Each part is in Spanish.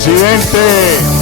presidente.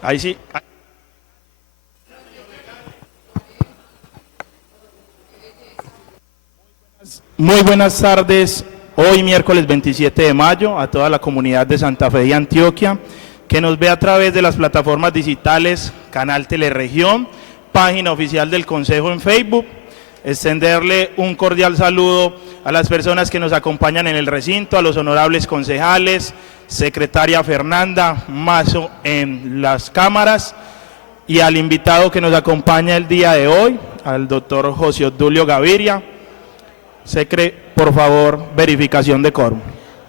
Ahí sí. Muy buenas tardes, hoy miércoles 27 de mayo, a toda la comunidad de Santa Fe y Antioquia, que nos ve a través de las plataformas digitales, Canal Teleregión, página oficial del Consejo en Facebook. Extenderle un cordial saludo a las personas que nos acompañan en el recinto, a los honorables concejales, secretaria Fernanda Mazo en las cámaras y al invitado que nos acompaña el día de hoy, al doctor José Obdulio Gaviria. Secre, por favor, verificación de quórum.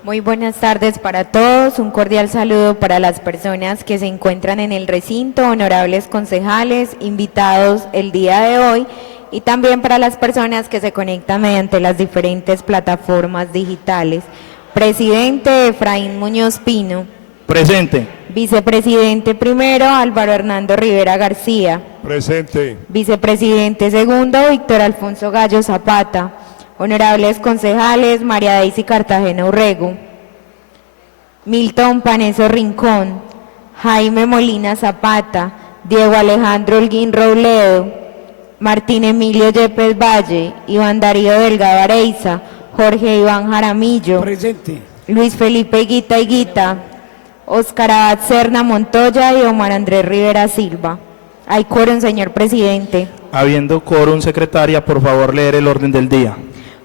Muy buenas tardes para todos, un cordial saludo para las personas que se encuentran en el recinto, honorables concejales, invitados el día de hoy, y también para las personas que se conectan mediante las diferentes plataformas digitales. Presidente Efraín Muñoz Pino. Presente. Vicepresidente primero Álvaro Hernando Rivera García. Presente. Vicepresidente segundo Víctor Alfonso Gallo Zapata. Honorables concejales María Daisy Cartagena Urrego, Milton Paneso Rincón, Jaime Molina Zapata, Diego Alejandro Holguín Robledo, Martín Emilio Yepes Valle, Iván Darío Delgado Areiza, Jorge Iván Jaramillo. Presente. Luis Felipe Higuita Higuita, Óscar Abad Serna Montoya y Omar Andrés Rivera Silva. Hay quórum, señor presidente. Habiendo quórum, secretaria, por favor leer el orden del día.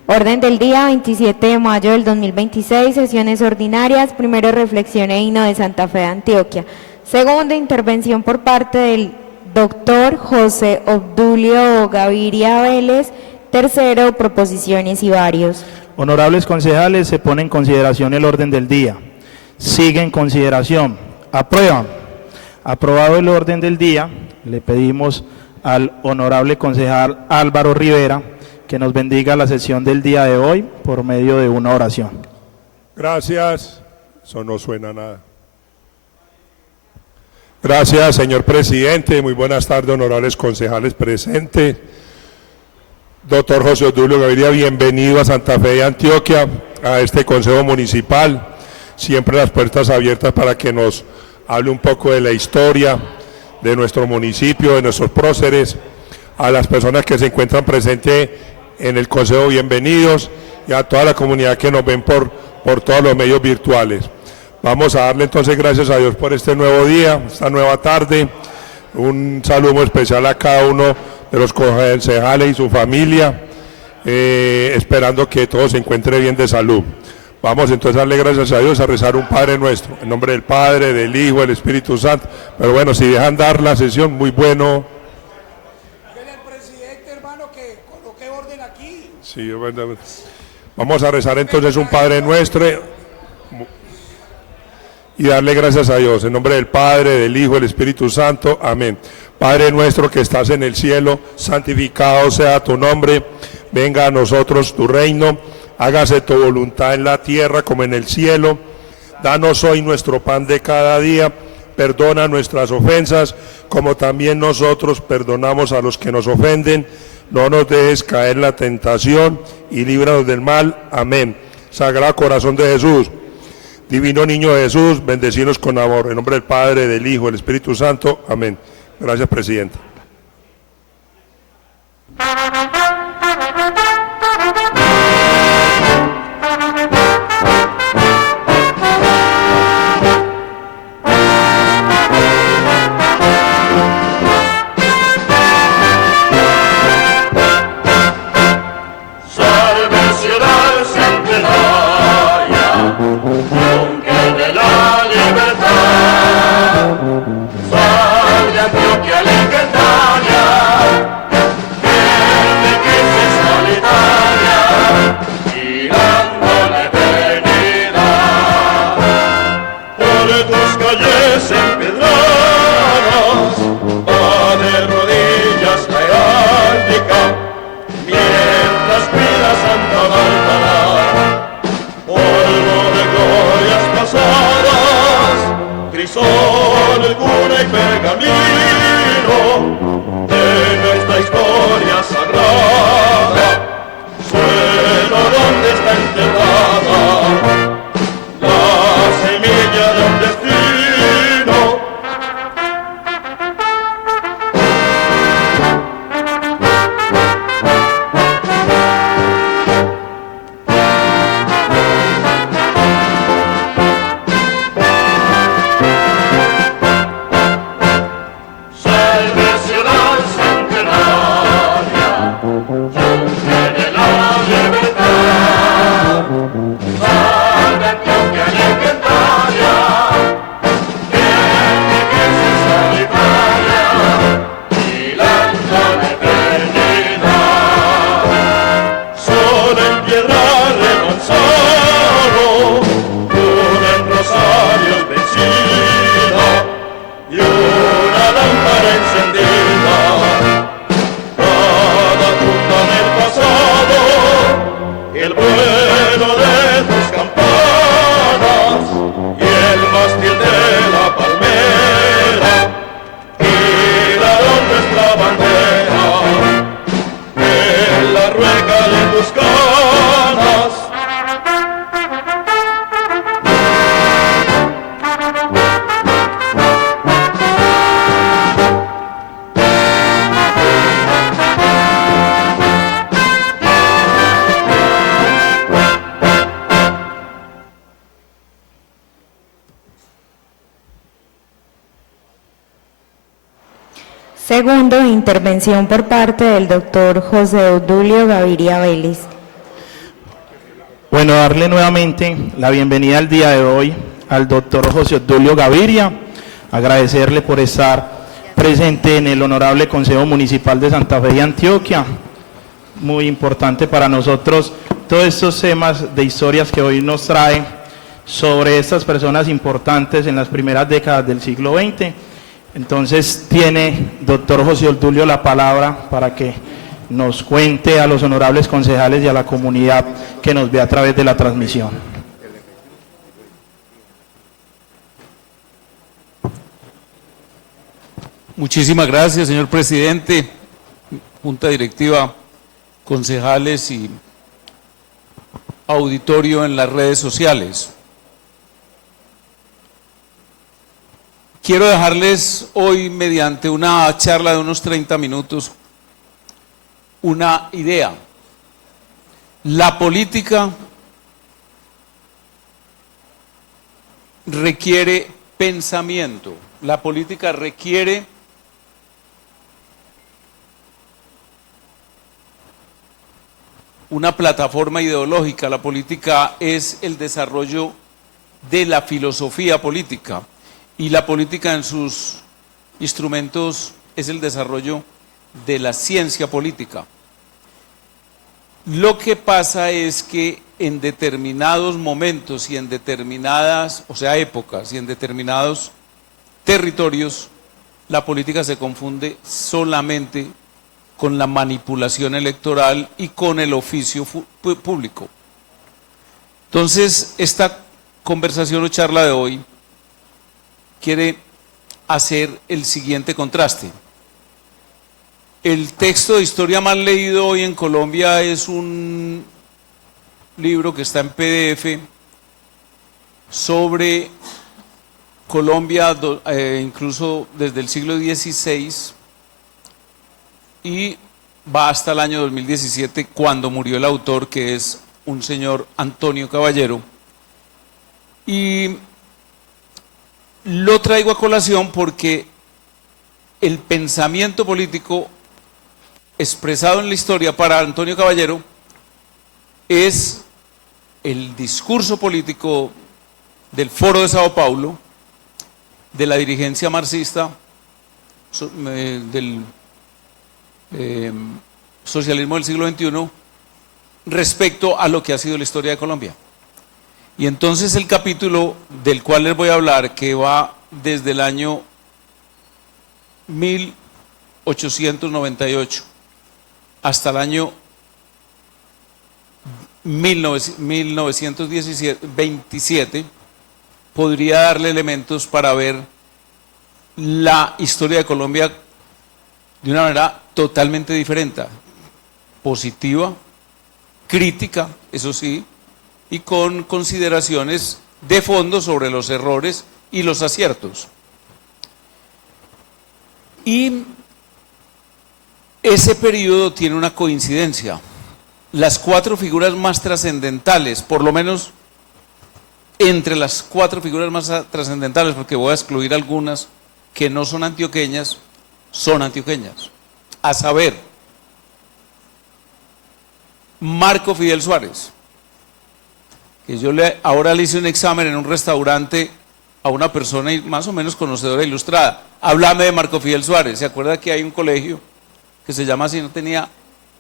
Orden del día, 27 de mayo del 2026, sesiones ordinarias, primero reflexión e himno de Santa Fe de Antioquia. Segundo, intervención por parte del doctor José Obdulio Gaviria Vélez. Tercero, proposiciones y varios. Honorables concejales, se pone en consideración el orden del día. Sigue en consideración. Aprueban. Aprobado el orden del día, le pedimos al honorable concejal Álvaro Rivera que nos bendiga la sesión del día de hoy por medio de una oración. Gracias. Eso no suena nada. Gracias, señor presidente. Muy buenas tardes, honorables concejales presentes. Doctor José Obdulio Gaviria, bienvenido a Santa Fe de Antioquia, a este Consejo Municipal. Siempre las puertas abiertas para que nos hable un poco de la historia de nuestro municipio, de nuestros próceres. A las personas que se encuentran presentes en el Consejo, bienvenidos, y a toda la comunidad que nos ven por todos los medios virtuales. Vamos a darle entonces gracias a Dios por este nuevo día, esta nueva tarde. Un saludo muy especial a cada uno de los concejales y su familia, esperando que todo se encuentre bien de salud. Vamos entonces a darle gracias a Dios, a rezar un Padre Nuestro, en nombre del Padre, del Hijo, del Espíritu Santo. Pero bueno, si dejan dar la sesión, muy bueno. Sí, bueno, vamos a rezar entonces un Padre Nuestro y darle gracias a Dios, en nombre del Padre, del Hijo, del Espíritu Santo, amén. Padre nuestro que estás en el cielo, santificado sea tu nombre, venga a nosotros tu reino, hágase tu voluntad en la tierra como en el cielo. Danos hoy nuestro pan de cada día, perdona nuestras ofensas, como también nosotros perdonamos a los que nos ofenden. No nos dejes caer en la tentación y líbranos del mal. Amén. Sagrado Corazón de Jesús, Divino Niño Jesús, bendecinos con amor. En nombre del Padre, del Hijo, del Espíritu Santo. Amén. Gracias, presidente. Segundo, intervención por parte del doctor José Obdulio Gaviria Vélez. Bueno, darle nuevamente la bienvenida al día de hoy al doctor José Obdulio Gaviria, agradecerle por estar presente en el Honorable Consejo Municipal de Santa Fe de Antioquia. Muy importante para nosotros todos estos temas de historias que hoy nos trae sobre estas personas importantes en las primeras décadas del siglo XX. Entonces tiene doctor José Obdulio la palabra para que nos cuente a los honorables concejales y a la comunidad que nos ve a través de la transmisión. Muchísimas gracias, señor presidente, junta directiva, concejales y auditorio en las redes sociales. Quiero dejarles hoy, mediante una charla de unos 30 minutos, una idea. La política requiere pensamiento, la política requiere una plataforma ideológica, la política es el desarrollo de la filosofía política. Y la política en sus instrumentos es el desarrollo de la ciencia política. Lo que pasa es que en determinados momentos y en determinadas, épocas y en determinados territorios, la política se confunde solamente con la manipulación electoral y con el oficio público. Entonces, esta conversación o charla de hoy quiere hacer el siguiente contraste. El texto de historia más leído hoy en Colombia es un libro que está en PDF sobre Colombia, incluso desde el siglo XVI, y va hasta el año 2017, cuando murió el autor, que es un señor Antonio Caballero. Y lo traigo a colación porque el pensamiento político expresado en la historia para Antonio Caballero es el discurso político del Foro de Sao Paulo, de la dirigencia marxista, del socialismo del siglo XXI, respecto a lo que ha sido la historia de Colombia. Y entonces el capítulo del cual les voy a hablar, que va desde el año 1898 hasta el año 1927, podría darle elementos para ver la historia de Colombia de una manera totalmente diferente, positiva, crítica, eso sí, y con consideraciones de fondo sobre los errores y los aciertos. Y ese periodo tiene una coincidencia. Las cuatro figuras más trascendentales, por lo menos entre las cuatro figuras más trascendentales, porque voy a excluir algunas que no son antioqueñas, a saber, Marco Fidel Suárez, que yo ahora le hice un examen en un restaurante a una persona más o menos conocedora e ilustrada. Háblame de Marco Fidel Suárez. ¿Se acuerda que hay un colegio que se llama así? No tenía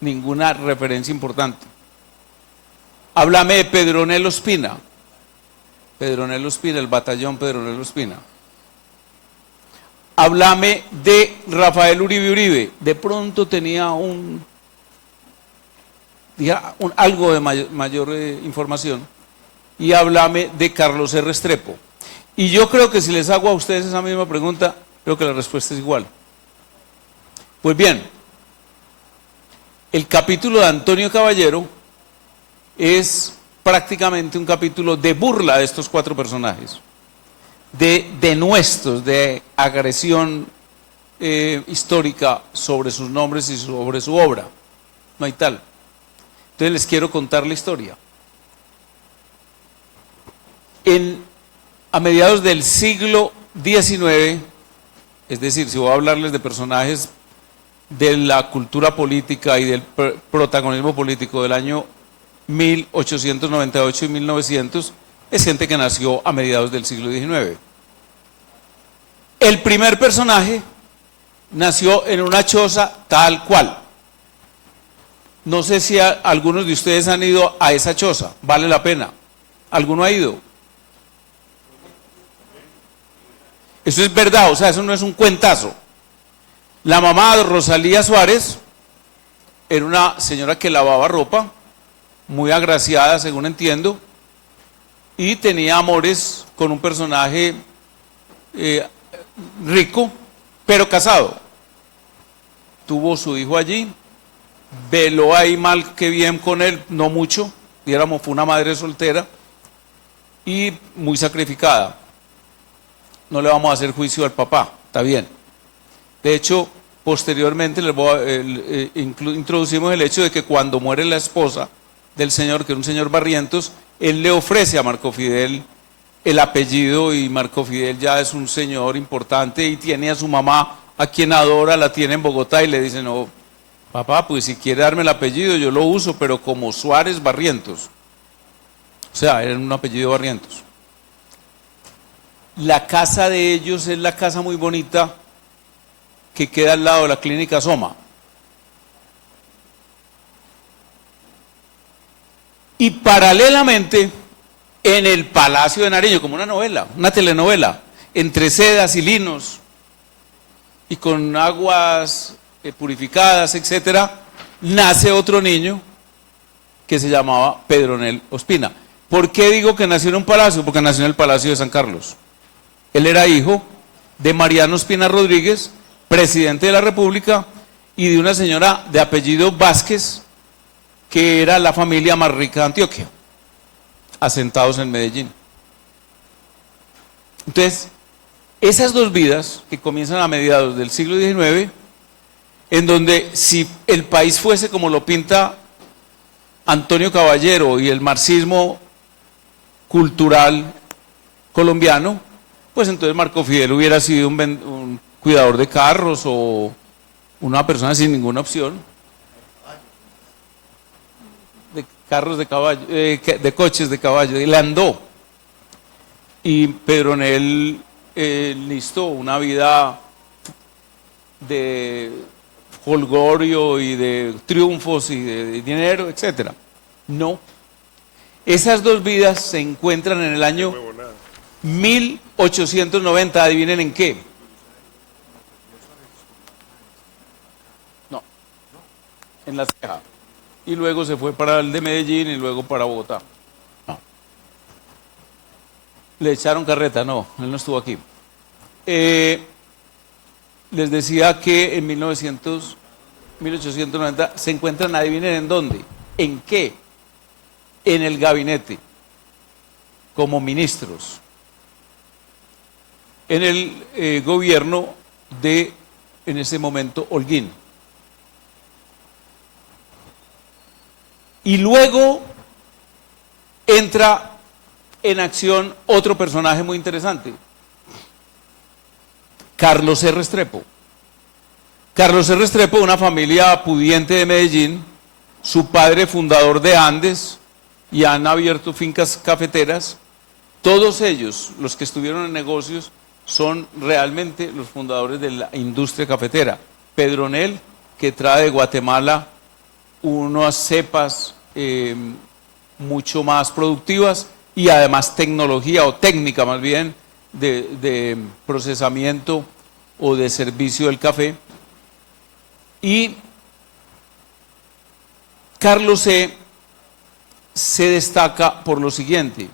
ninguna referencia importante. Háblame de Pedronel Ospina. Pedronel Ospina, el batallón Pedronel Ospina. Háblame de Rafael Uribe Uribe. De pronto tenía algo de mayor información. Y háblame de Carlos R. Restrepo. Y yo creo que si les hago a ustedes esa misma pregunta, creo que la respuesta es igual. Pues bien, el capítulo de Antonio Caballero es prácticamente un capítulo de burla de estos cuatro personajes, de denuestos, de agresión histórica sobre sus nombres y sobre su obra. No hay tal. Entonces les quiero contar la historia. A mediados del siglo XIX, es decir, si voy a hablarles de personajes de la cultura política y del protagonismo político del año 1898 y 1900, es gente que nació a mediados del siglo XIX. El primer personaje nació en una choza tal cual. No sé si algunos de ustedes han ido a esa choza, vale la pena. ¿Alguno ha ido? Eso es verdad, o sea, eso no es un cuentazo. La mamá de Rosalía Suárez era una señora que lavaba ropa, muy agraciada, según entiendo, y tenía amores con un personaje rico, pero casado. Tuvo su hijo allí, veló ahí mal que bien con él, no mucho, fue una madre soltera y muy sacrificada. No le vamos a hacer juicio al papá, está bien. De hecho, posteriormente introducimos el hecho de que cuando muere la esposa del señor, que era un señor Barrientos, él le ofrece a Marco Fidel el apellido, y Marco Fidel ya es un señor importante y tiene a su mamá, a quien adora, la tiene en Bogotá, y le dice: no, papá, pues si quiere darme el apellido yo lo uso, pero como Suárez Barrientos. O sea, era un apellido Barrientos. La casa de ellos es la casa muy bonita que queda al lado de la clínica Soma. Y paralelamente, en el Palacio de Nariño, como una novela, una telenovela, entre sedas y linos, y con aguas purificadas, etcétera, nace otro niño que se llamaba Pedronel Ospina. ¿Por qué digo que nació en un palacio? Porque nació en el Palacio de San Carlos. Él era hijo de Mariano Ospina Rodríguez, presidente de la República, y de una señora de apellido Vázquez, que era la familia más rica de Antioquia, asentados en Medellín. Entonces, esas dos vidas que comienzan a mediados del siglo XIX, en donde si el país fuese como lo pinta Antonio Caballero y el marxismo cultural colombiano, pues entonces Marco Fidel hubiera sido un cuidador de carros o una persona sin ninguna opción. De carros de caballo, de coches de caballo, y le andó. Y Pedronel listó una vida de holgorio y de triunfos y de dinero, etc. No. Esas dos vidas se encuentran en el año 1890, adivinen en qué. No, en La Ceja. Y luego se fue para el de Medellín y luego para Bogotá. No. Le echaron carreta, no, él no estuvo aquí. Les decía que en 1890 se encuentran, adivinen en dónde, en qué, en el gabinete, como ministros, en el gobierno de, en ese momento, Holguín. Y luego entra en acción otro personaje muy interesante, Carlos C. Restrepo. Carlos C. Restrepo, una familia pudiente de Medellín, su padre fundador de Andes, y han abierto fincas cafeteras. Todos ellos, los que estuvieron en negocios, son realmente los fundadores de la industria cafetera. Pedronel, que trae de Guatemala unas cepas mucho más productivas y además tecnología o técnica más bien de procesamiento o de servicio del café. Y Carlos C. se destaca por lo siguiente: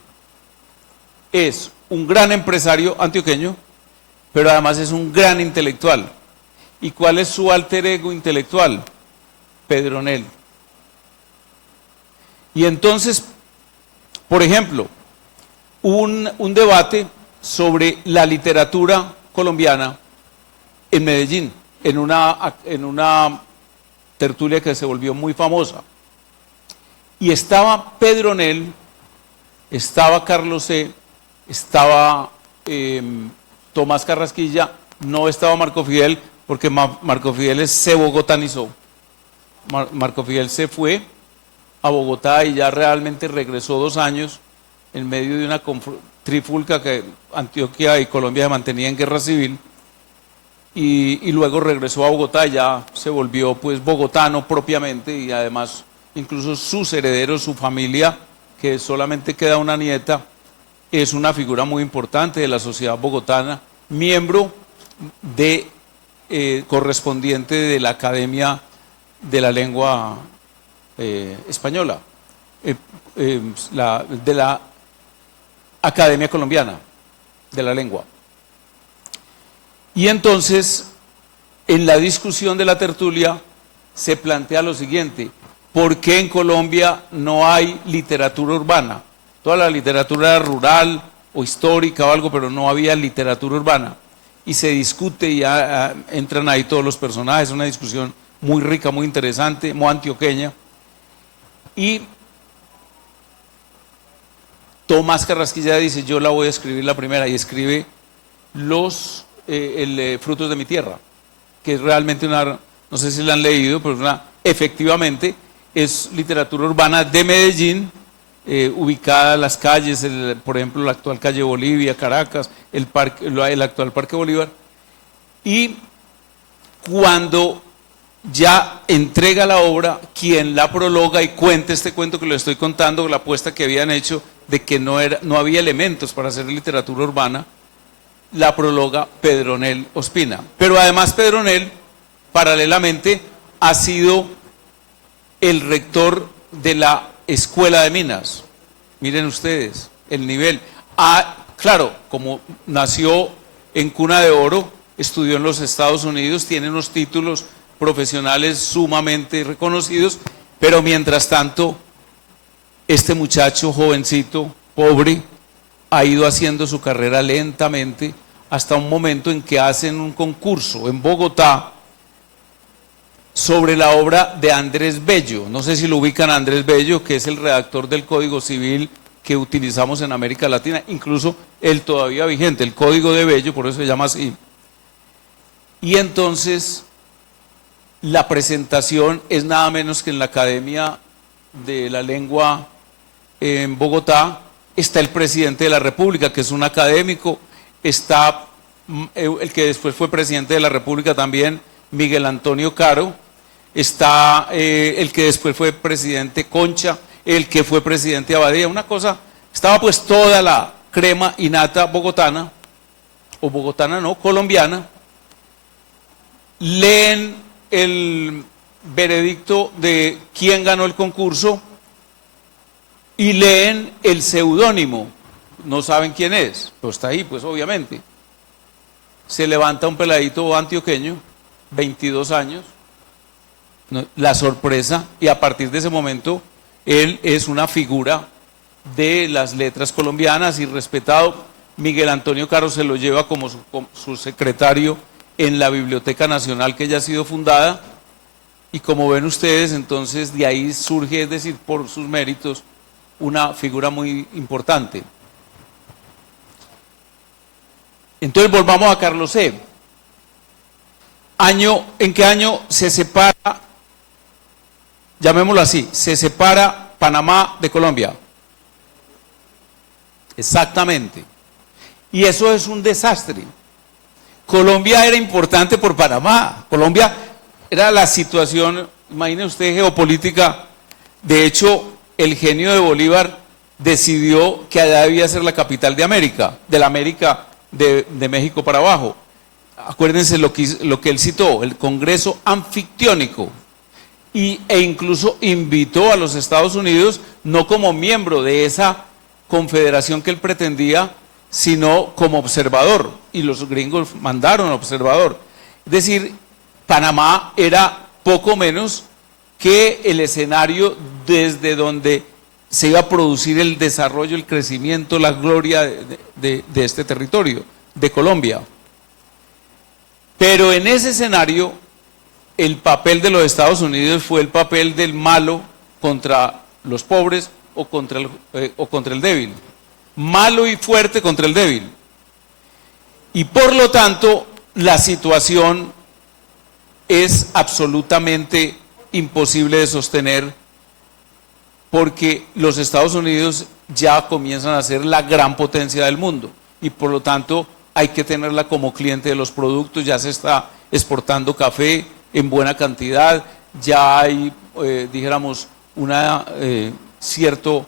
es un gran empresario antioqueño, pero además es un gran intelectual. ¿Y cuál es su alter ego intelectual? Pedronel. Y entonces, por ejemplo, un debate sobre la literatura colombiana en Medellín, en una tertulia que se volvió muy famosa. Y estaba Pedronel, estaba Carlos C., estaba Tomás Carrasquilla, no estaba Marco Fidel, porque Marco Fidel se bogotanizó. Marco Fidel se fue a Bogotá y ya realmente regresó 2 años en medio de una trifulca que Antioquia y Colombia se mantenían en guerra civil, y luego regresó a Bogotá y ya se volvió pues bogotano propiamente, y además incluso sus herederos, su familia, que solamente queda una nieta, es una figura muy importante de la sociedad bogotana, miembro de correspondiente de la Academia de la Lengua Española, de la Academia Colombiana de la Lengua. Y entonces, en la discusión de la tertulia, se plantea lo siguiente: ¿por qué en Colombia no hay literatura urbana? Toda la literatura era rural o histórica o algo, pero no había literatura urbana. Y se discute y ya entran ahí todos los personajes, una discusión muy rica, muy interesante, muy antioqueña. Y Tomás Carrasquilla dice: yo la voy a escribir la primera, y escribe los Frutos de mi Tierra, que es realmente una, no sé si la han leído, pero efectivamente es literatura urbana de Medellín, ubicada en las calles, por ejemplo, la actual calle Bolivia, Caracas, el actual Parque Bolívar. Y cuando ya entrega la obra, quien la prologa y cuenta este cuento que le estoy contando, la apuesta que habían hecho de que no había elementos para hacer literatura urbana, la prologa Pedronel Ospina. Pero además Pedronel, paralelamente, ha sido el rector de la Escuela de Minas. Miren ustedes el nivel. Claro, como nació en cuna de oro, estudió en los Estados Unidos, tiene unos títulos profesionales sumamente reconocidos, pero mientras tanto, este muchacho jovencito, pobre, ha ido haciendo su carrera lentamente hasta un momento en que hacen un concurso en Bogotá sobre la obra de Andrés Bello. No sé si lo ubican a Andrés Bello, que es el redactor del Código Civil que utilizamos en América Latina, incluso el todavía vigente, el Código de Bello, por eso se llama así. Y entonces la presentación es nada menos que en la Academia de la Lengua en Bogotá. Está el presidente de la República, que es un académico, está el que después fue presidente de la República también, Miguel Antonio Caro, está el que después fue presidente Concha, el que fue presidente Abadía, una cosa, estaba pues toda la crema innata bogotana, o bogotana no, colombiana. Leen el veredicto de quién ganó el concurso y leen el seudónimo, no saben quién es, pero está ahí pues obviamente. Se levanta un peladito antioqueño, 22 años, la sorpresa, y a partir de ese momento él es una figura de las letras colombianas y respetado. Miguel Antonio Caro se lo lleva como su secretario en la Biblioteca Nacional que ya ha sido fundada, y como ven ustedes, entonces de ahí surge, es decir, por sus méritos, una figura muy importante. Entonces volvamos a Carlos C. ¿En qué año se separa, llamémoslo así, se separa Panamá de Colombia? Exactamente. Y eso es un desastre. Colombia era importante por Panamá. Colombia era la situación, imagine usted, geopolítica. De hecho, el genio de Bolívar decidió que allá debía ser la capital de América, de la América de México para abajo. Acuérdense lo que él citó, el Congreso Anfictiónico, e incluso invitó a los Estados Unidos, no como miembro de esa confederación que él pretendía, sino como observador, y los gringos mandaron observador. Es decir, Panamá era poco menos que el escenario desde donde se iba a producir el desarrollo, el crecimiento, la gloria de este territorio, de Colombia. Pero en ese escenario, el papel de los Estados Unidos fue el papel del malo contra los pobres o contra el débil. Malo y fuerte contra el débil. Y por lo tanto, la situación es absolutamente imposible de sostener, porque los Estados Unidos ya comienzan a ser la gran potencia del mundo y por lo tanto hay que tenerla como cliente de los productos. Ya se está exportando café en buena cantidad, ya hay, dijéramos, cierto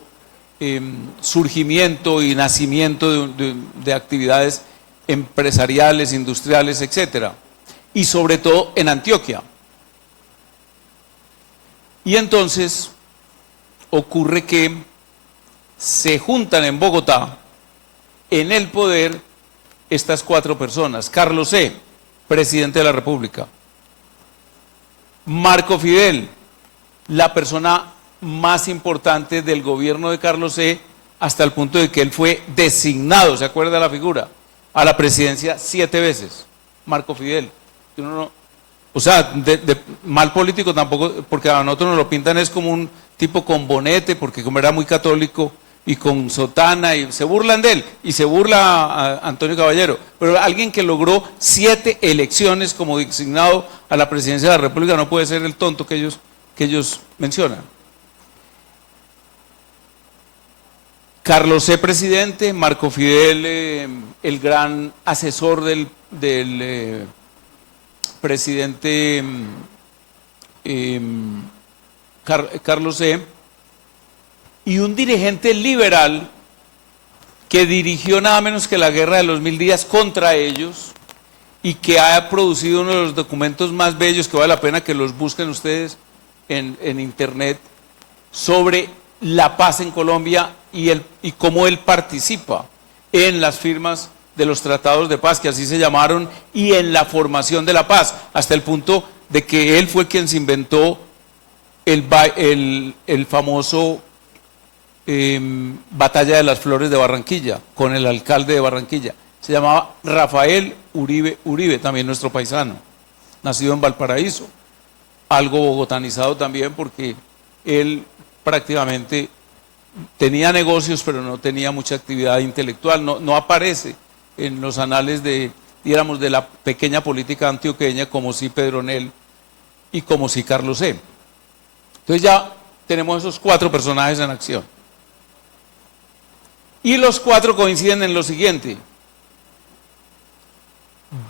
surgimiento y nacimiento de actividades empresariales, industriales, etcétera, y sobre todo en Antioquia. Y entonces ocurre que se juntan en Bogotá, en el poder, estas cuatro personas. Carlos C., presidente de la República. Marco Fidel, la persona más importante del gobierno de Carlos C., hasta el punto de que él fue designado, ¿se acuerda la figura?, a la presidencia 7 veces. Marco Fidel. O sea, de mal político tampoco, porque a nosotros nos lo pintan es como un tipo con bonete, porque como era muy católico y con sotana, y se burlan de él, y se burla a Antonio Caballero, pero alguien que logró 7 elecciones como designado a la presidencia de la República no puede ser el tonto que ellos mencionan. Carlos C., presidente, Marco Fidel, el gran asesor del presidente Carlos C., y un dirigente liberal que dirigió nada menos que la guerra de los 1000 días contra ellos y que ha producido uno de los documentos más bellos, que vale la pena que los busquen ustedes en internet, sobre la paz en Colombia y cómo él participa en las firmas de los tratados de paz, que así se llamaron, y en la formación de la paz, hasta el punto de que él fue quien se inventó el famoso Batalla de las Flores de Barranquilla, con el alcalde de Barranquilla. Se llamaba Rafael Uribe Uribe, también nuestro paisano, nacido en Valparaíso, algo bogotanizado también porque él prácticamente tenía negocios, pero no tenía mucha actividad intelectual, no aparece en los anales de la pequeña política antioqueña, como sí Pedronel y como sí Carlos E. Entonces ya tenemos esos 4 personajes en acción. Y los 4 coinciden en lo siguiente: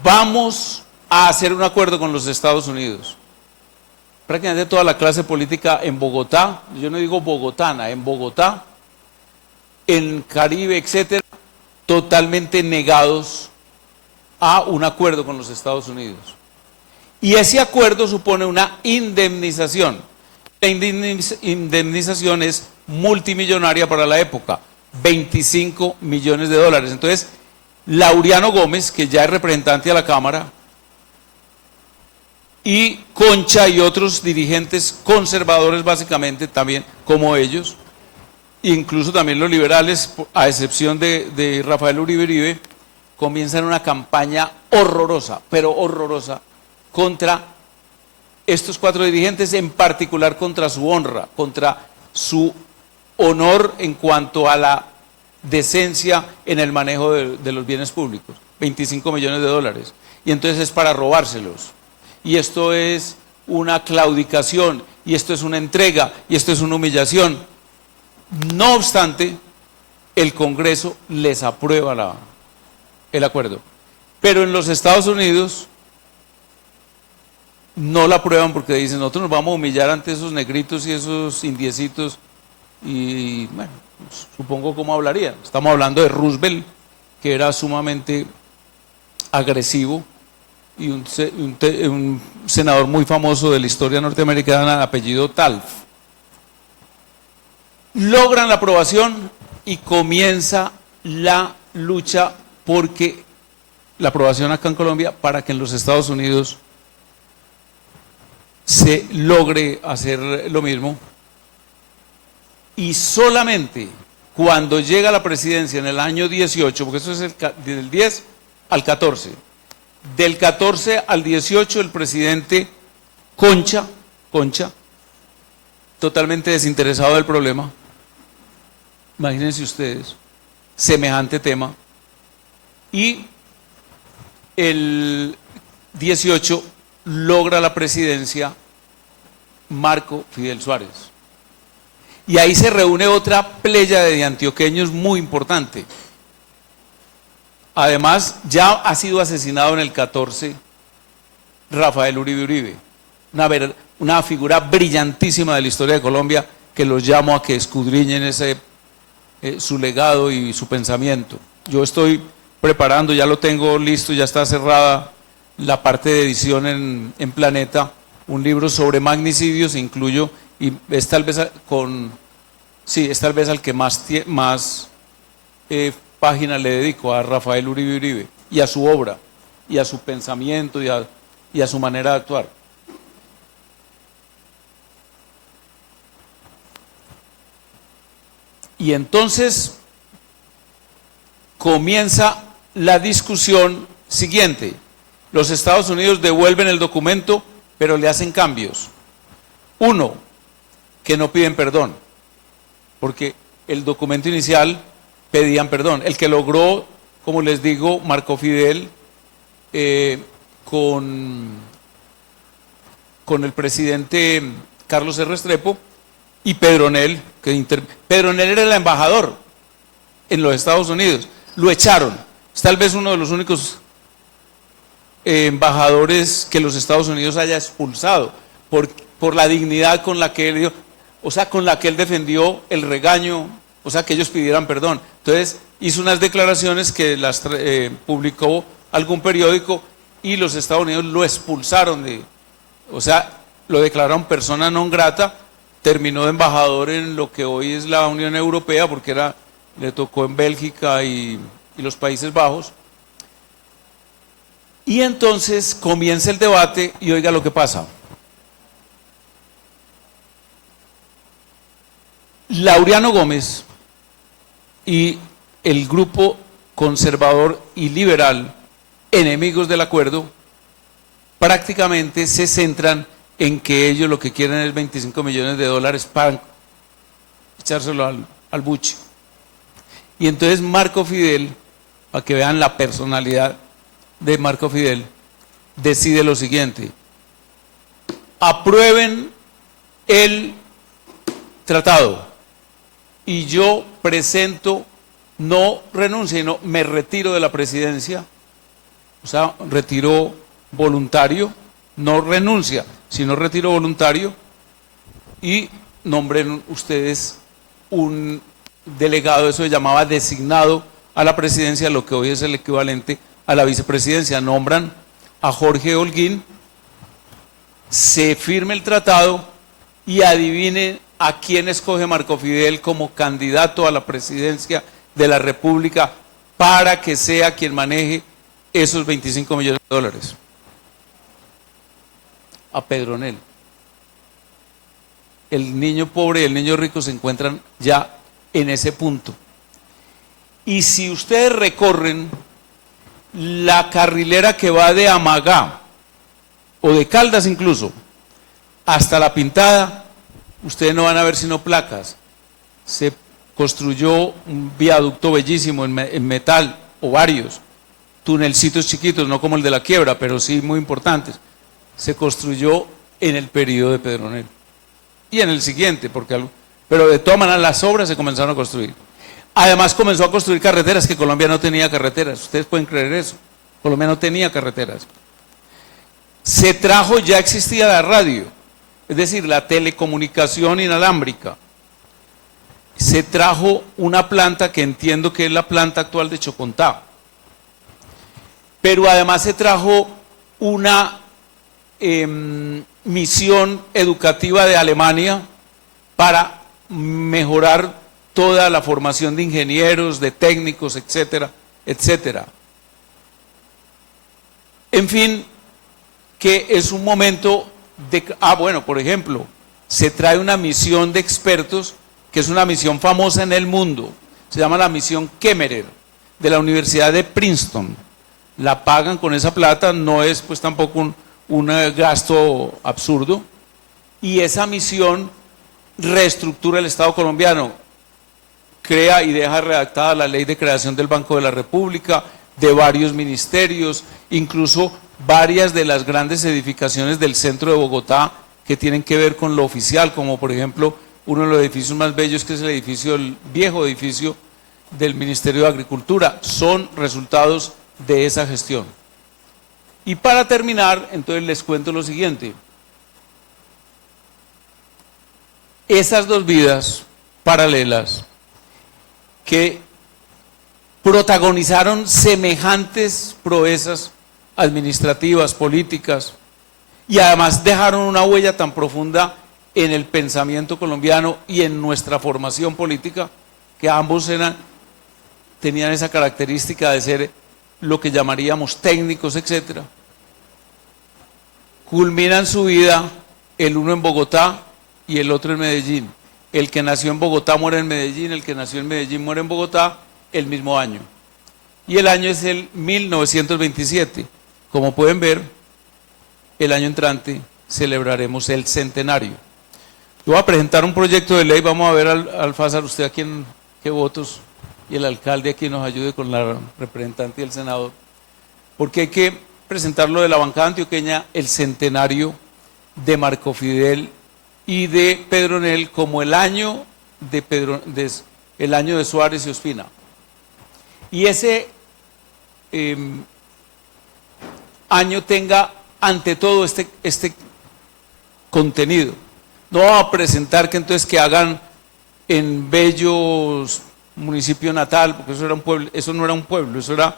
vamos a hacer un acuerdo con los Estados Unidos. Prácticamente toda la clase política en Bogotá, yo no digo bogotana, en Bogotá, en Caribe, etcétera, totalmente negados a un acuerdo con los Estados Unidos. Y ese acuerdo supone una indemnización. La indemnización es multimillonaria para la época, 25 millones de dólares. Entonces, Laureano Gómez, que ya es representante a la Cámara, y Concha y otros dirigentes conservadores básicamente también como ellos, incluso también los liberales, a excepción de Rafael Uribe Uribe, comienzan una campaña horrorosa, pero horrorosa, contra estos 4 dirigentes, en particular contra su honra, contra su honor en cuanto a la decencia en el manejo de los bienes públicos, 25 millones de dólares, y entonces es para robárselos. Y esto es una claudicación, y esto es una entrega, y esto es una humillación. No obstante, el Congreso les aprueba el acuerdo. Pero en los Estados Unidos no la aprueban porque dicen: nosotros nos vamos a humillar ante esos negritos y esos indiecitos. Y bueno, pues, supongo cómo hablarían. Estamos hablando de Roosevelt, que era sumamente agresivo, y un senador muy famoso de la historia norteamericana, de apellido Talf. Logran la aprobación y comienza la lucha porque la aprobación acá en Colombia, para que en los Estados Unidos se logre hacer lo mismo. Y solamente cuando llega a la presidencia en el año 18, porque eso es del 10 al 14, del 14 al 18 el presidente Concha, totalmente desinteresado del problema, imagínense ustedes, semejante tema, y el 18 logra la presidencia Marco Fidel Suárez. Y ahí se reúne otra pléyade de antioqueños muy importante. Además, ya ha sido asesinado en el 14 Rafael Uribe Uribe, una figura brillantísima de la historia de Colombia, que los llamo a que escudriñen su legado y su pensamiento. Yo estoy preparando, ya lo tengo listo, ya está cerrada la parte de edición en Planeta, un libro sobre magnicidios, incluyo, y es tal vez es tal vez al que más páginas le dedico, a Rafael Uribe Uribe, y a su obra, y a su pensamiento, y a su manera de actuar. Y entonces comienza la discusión siguiente. Los Estados Unidos devuelven el documento, pero le hacen cambios. Uno, que no piden perdón, porque el documento inicial pedían perdón. El que logró, como les digo, Marco Fidel, con el presidente Carlos R. Restrepo, y Pedronel, Pedronel era el embajador en los Estados Unidos, lo echaron. Es tal vez uno de los únicos embajadores que los Estados Unidos haya expulsado por la dignidad con la que él dio, o sea, con la que él defendió el regaño, o sea, que ellos pidieran perdón. Entonces hizo unas declaraciones que las publicó algún periódico, y los Estados Unidos lo expulsaron o sea, lo declararon persona non grata, terminó de embajador en lo que hoy es la Unión Europea, porque le tocó en Bélgica y los Países Bajos, Y entonces comienza el debate y oiga lo que pasa. Laureano Gómez y el grupo conservador y liberal, enemigos del acuerdo, prácticamente se centran en que ellos lo que quieren es 25 millones de dólares para echárselo al buche. Y entonces Marco Fidel, para que vean la personalidad de Marco Fidel, decide lo siguiente: aprueben el tratado y yo presento, no renuncio, sino me retiro de la presidencia, o sea, retiro voluntario, no renuncia, sino retiro voluntario, y nombren ustedes un delegado, eso se llamaba designado a la presidencia, lo que hoy es el equivalente a la vicepresidencia. Nombran a Jorge Holguín, se firma el tratado y adivinen a quién escoge Marco Fidel como candidato a la presidencia de la República para que sea quien maneje esos 25 millones de dólares. A Pedronel. El niño pobre y el niño rico se encuentran ya en ese punto. Y si ustedes recorren la carrilera que va de Amagá, o de Caldas incluso, hasta La Pintada, ustedes no van a ver sino placas. Se construyó un viaducto bellísimo en metal, o varios, tunelcitos chiquitos, no como el de la Quiebra, pero sí muy importantes. Se construyó en el periodo de Pedronel y en el siguiente, pero de todas maneras las obras se comenzaron a construir. Además comenzó a construir carreteras, que Colombia no tenía carreteras. Ustedes pueden creer eso. Colombia no tenía carreteras. Se trajo, ya existía la radio, es decir, la telecomunicación inalámbrica. Se trajo una planta que entiendo que es la planta actual de Chocontá. Pero además se trajo una misión educativa de Alemania para mejorar toda la formación de ingenieros, de técnicos, etcétera, etcétera. En fin, que es un momento de... bueno, por ejemplo, se trae una misión de expertos, que es una misión famosa en el mundo, se llama la misión Kemmerer, de la Universidad de Princeton. La pagan con esa plata, no es pues tampoco un gasto absurdo, y esa misión reestructura el Estado colombiano, crea y deja redactada la ley de creación del Banco de la República, de varios ministerios, incluso varias de las grandes edificaciones del centro de Bogotá que tienen que ver con lo oficial, como por ejemplo uno de los edificios más bellos, que es el viejo edificio del Ministerio de Agricultura, son resultados de esa gestión. Y para terminar, entonces les cuento lo siguiente: esas dos vidas paralelas que protagonizaron semejantes proezas administrativas, políticas, y además dejaron una huella tan profunda en el pensamiento colombiano y en nuestra formación política, que ambos tenían esa característica de ser lo que llamaríamos técnicos, etcétera. Culminan su vida, el uno en Bogotá y el otro en Medellín. El que nació en Bogotá muere en Medellín, el que nació en Medellín muere en Bogotá el mismo año. Y el año es el 1927. Como pueden ver, el año entrante celebraremos el centenario. Yo voy a presentar un proyecto de ley, vamos a ver Alfázar, usted aquí en qué votos, y el alcalde aquí nos ayude con la representante y el senador, porque hay que presentarlo de la bancada antioqueña, el centenario de Marco Fidel y de Pedronel como el año el año de Suárez y Ospina. Y ese año tenga ante todo este contenido. No vamos a presentar que entonces que hagan en Bellos, municipio natal, porque eso era un pueblo, eso no era un pueblo, eso era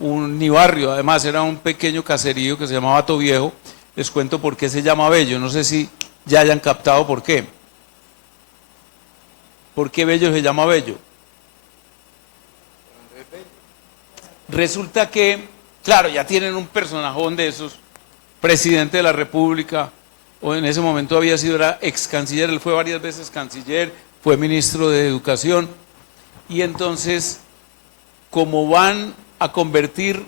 ni barrio, además era un pequeño caserío que se llamaba Hato Viejo. Les cuento por qué se llama Bello, no sé si ya hayan captado por qué. ¿Por qué Bello se llama Bello? Resulta que Claro, ya tienen un personajón de esos, presidente de la República, o en ese momento había sido, era ex canciller, él fue varias veces canciller, fue ministro de Educación, y entonces, como van a convertir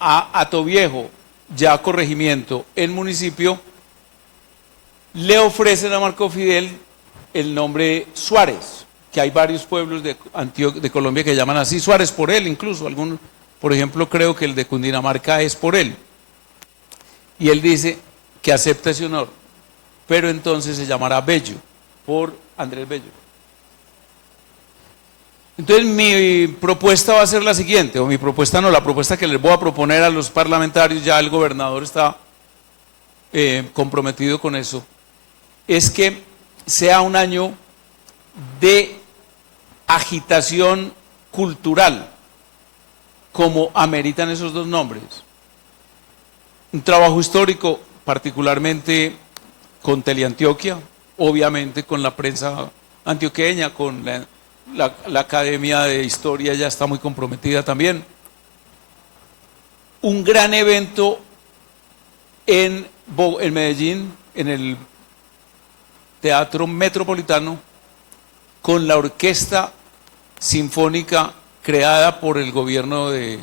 a Hatoviejo, ya corregimiento, en municipio, le ofrecen a Marco Fidel el nombre Suárez, que hay varios pueblos de Colombia que llaman así, Suárez por él incluso, algunos, por ejemplo, creo que el de Cundinamarca es por él. Y él dice que acepta ese honor, pero entonces se llamará Bello, por Andrés Bello. Entonces mi propuesta va a ser la siguiente, o mi propuesta no, la propuesta que les voy a proponer a los parlamentarios, ya el gobernador está comprometido con eso, es que sea un año de agitación cultural, como ameritan esos dos nombres. Un trabajo histórico, particularmente con Teleantioquia, obviamente con la prensa antioqueña, con la Academia de Historia ya está muy comprometida también. Un gran evento en Medellín, en el Teatro Metropolitano, con la orquesta sinfónica creada por el gobierno de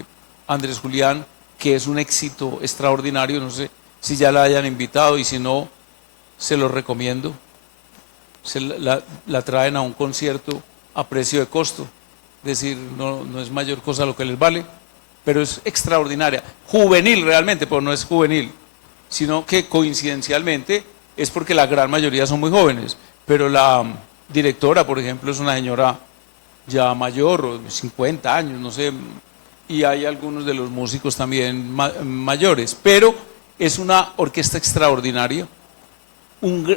Andrés Julián, que es un éxito extraordinario. No sé si ya la hayan invitado, y si no, se los recomiendo. La traen a un concierto a precio de costo, es decir, no es mayor cosa lo que les vale, pero es extraordinaria, juvenil realmente, pero no es juvenil, sino que coincidencialmente es porque la gran mayoría son muy jóvenes, pero la directora, por ejemplo, es una señora ya mayor, 50 años, no sé, y hay algunos de los músicos también mayores, pero es una orquesta extraordinaria,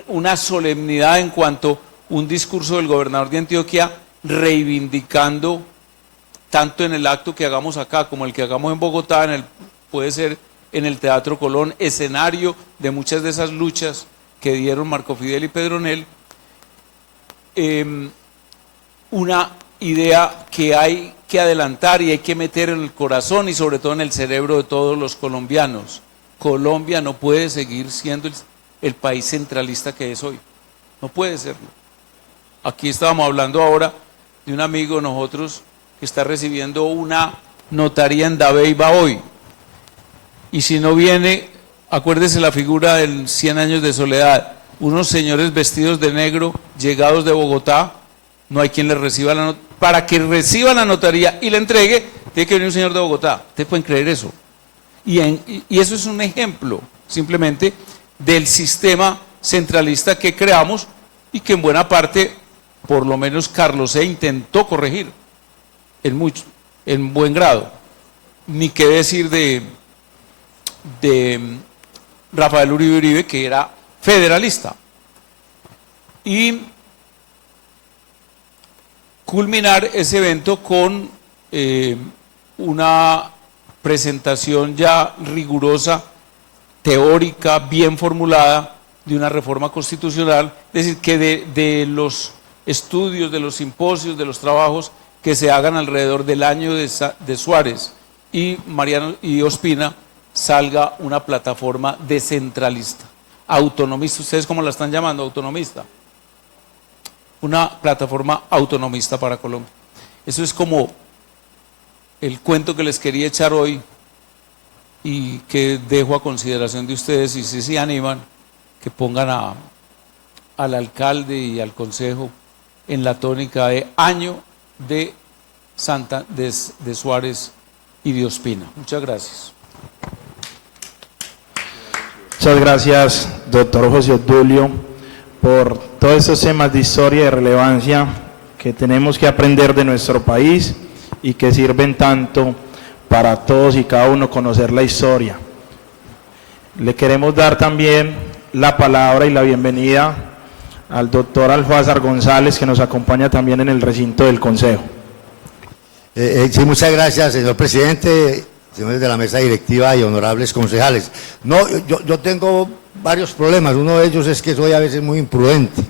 una solemnidad en cuanto a un discurso del gobernador de Antioquia reivindicando, tanto en el acto que hagamos acá como el que hagamos en Bogotá, puede ser en el Teatro Colón, escenario de muchas de esas luchas que dieron Marco Fidel y Pedronel, una idea que hay que adelantar y hay que meter en el corazón y sobre todo en el cerebro de todos los colombianos. Colombia no puede seguir siendo el país centralista que es hoy, no puede serlo. Aquí estábamos hablando ahora de un amigo de nosotros que está recibiendo una notaría en Dabeiba hoy, y si no viene, acuérdese la figura del 100 años de soledad, unos señores vestidos de negro llegados de Bogotá, no hay quien les reciba la notaría. Para que reciba la notaría y la entregue, tiene que venir un señor de Bogotá. ¿Ustedes pueden creer eso? Y eso es un ejemplo, simplemente, del sistema centralista que creamos y que en buena parte, por lo menos Carlos E. intentó corregir, en buen grado. Ni qué decir de Rafael Uribe Uribe, que era federalista. Y culminar ese evento con una presentación ya rigurosa, teórica, bien formulada, de una reforma constitucional, es decir, que de los estudios, de los simposios, de los trabajos que se hagan alrededor del año de Suárez y Mariano y Ospina, salga una plataforma descentralista, autonomista. ¿Ustedes cómo la están llamando? Autonomista. Una plataforma autonomista para Colombia. Eso es como el cuento que les quería echar hoy y que dejo a consideración de ustedes, y si se animan, que pongan al alcalde y al consejo en la tónica de año de Suárez y de Ospina. Muchas gracias. Muchas gracias, doctor José Obdulio, por todos estos temas de historia y de relevancia que tenemos que aprender de nuestro país y que sirven tanto para todos y cada uno conocer la historia. Le queremos dar también la palabra y la bienvenida al doctor Alfázar González, que nos acompaña también en el recinto del Consejo. Sí, muchas gracias, señor presidente, señores de la mesa directiva y honorables concejales. No, yo tengo varios problemas. Uno de ellos es que soy a veces muy imprudente,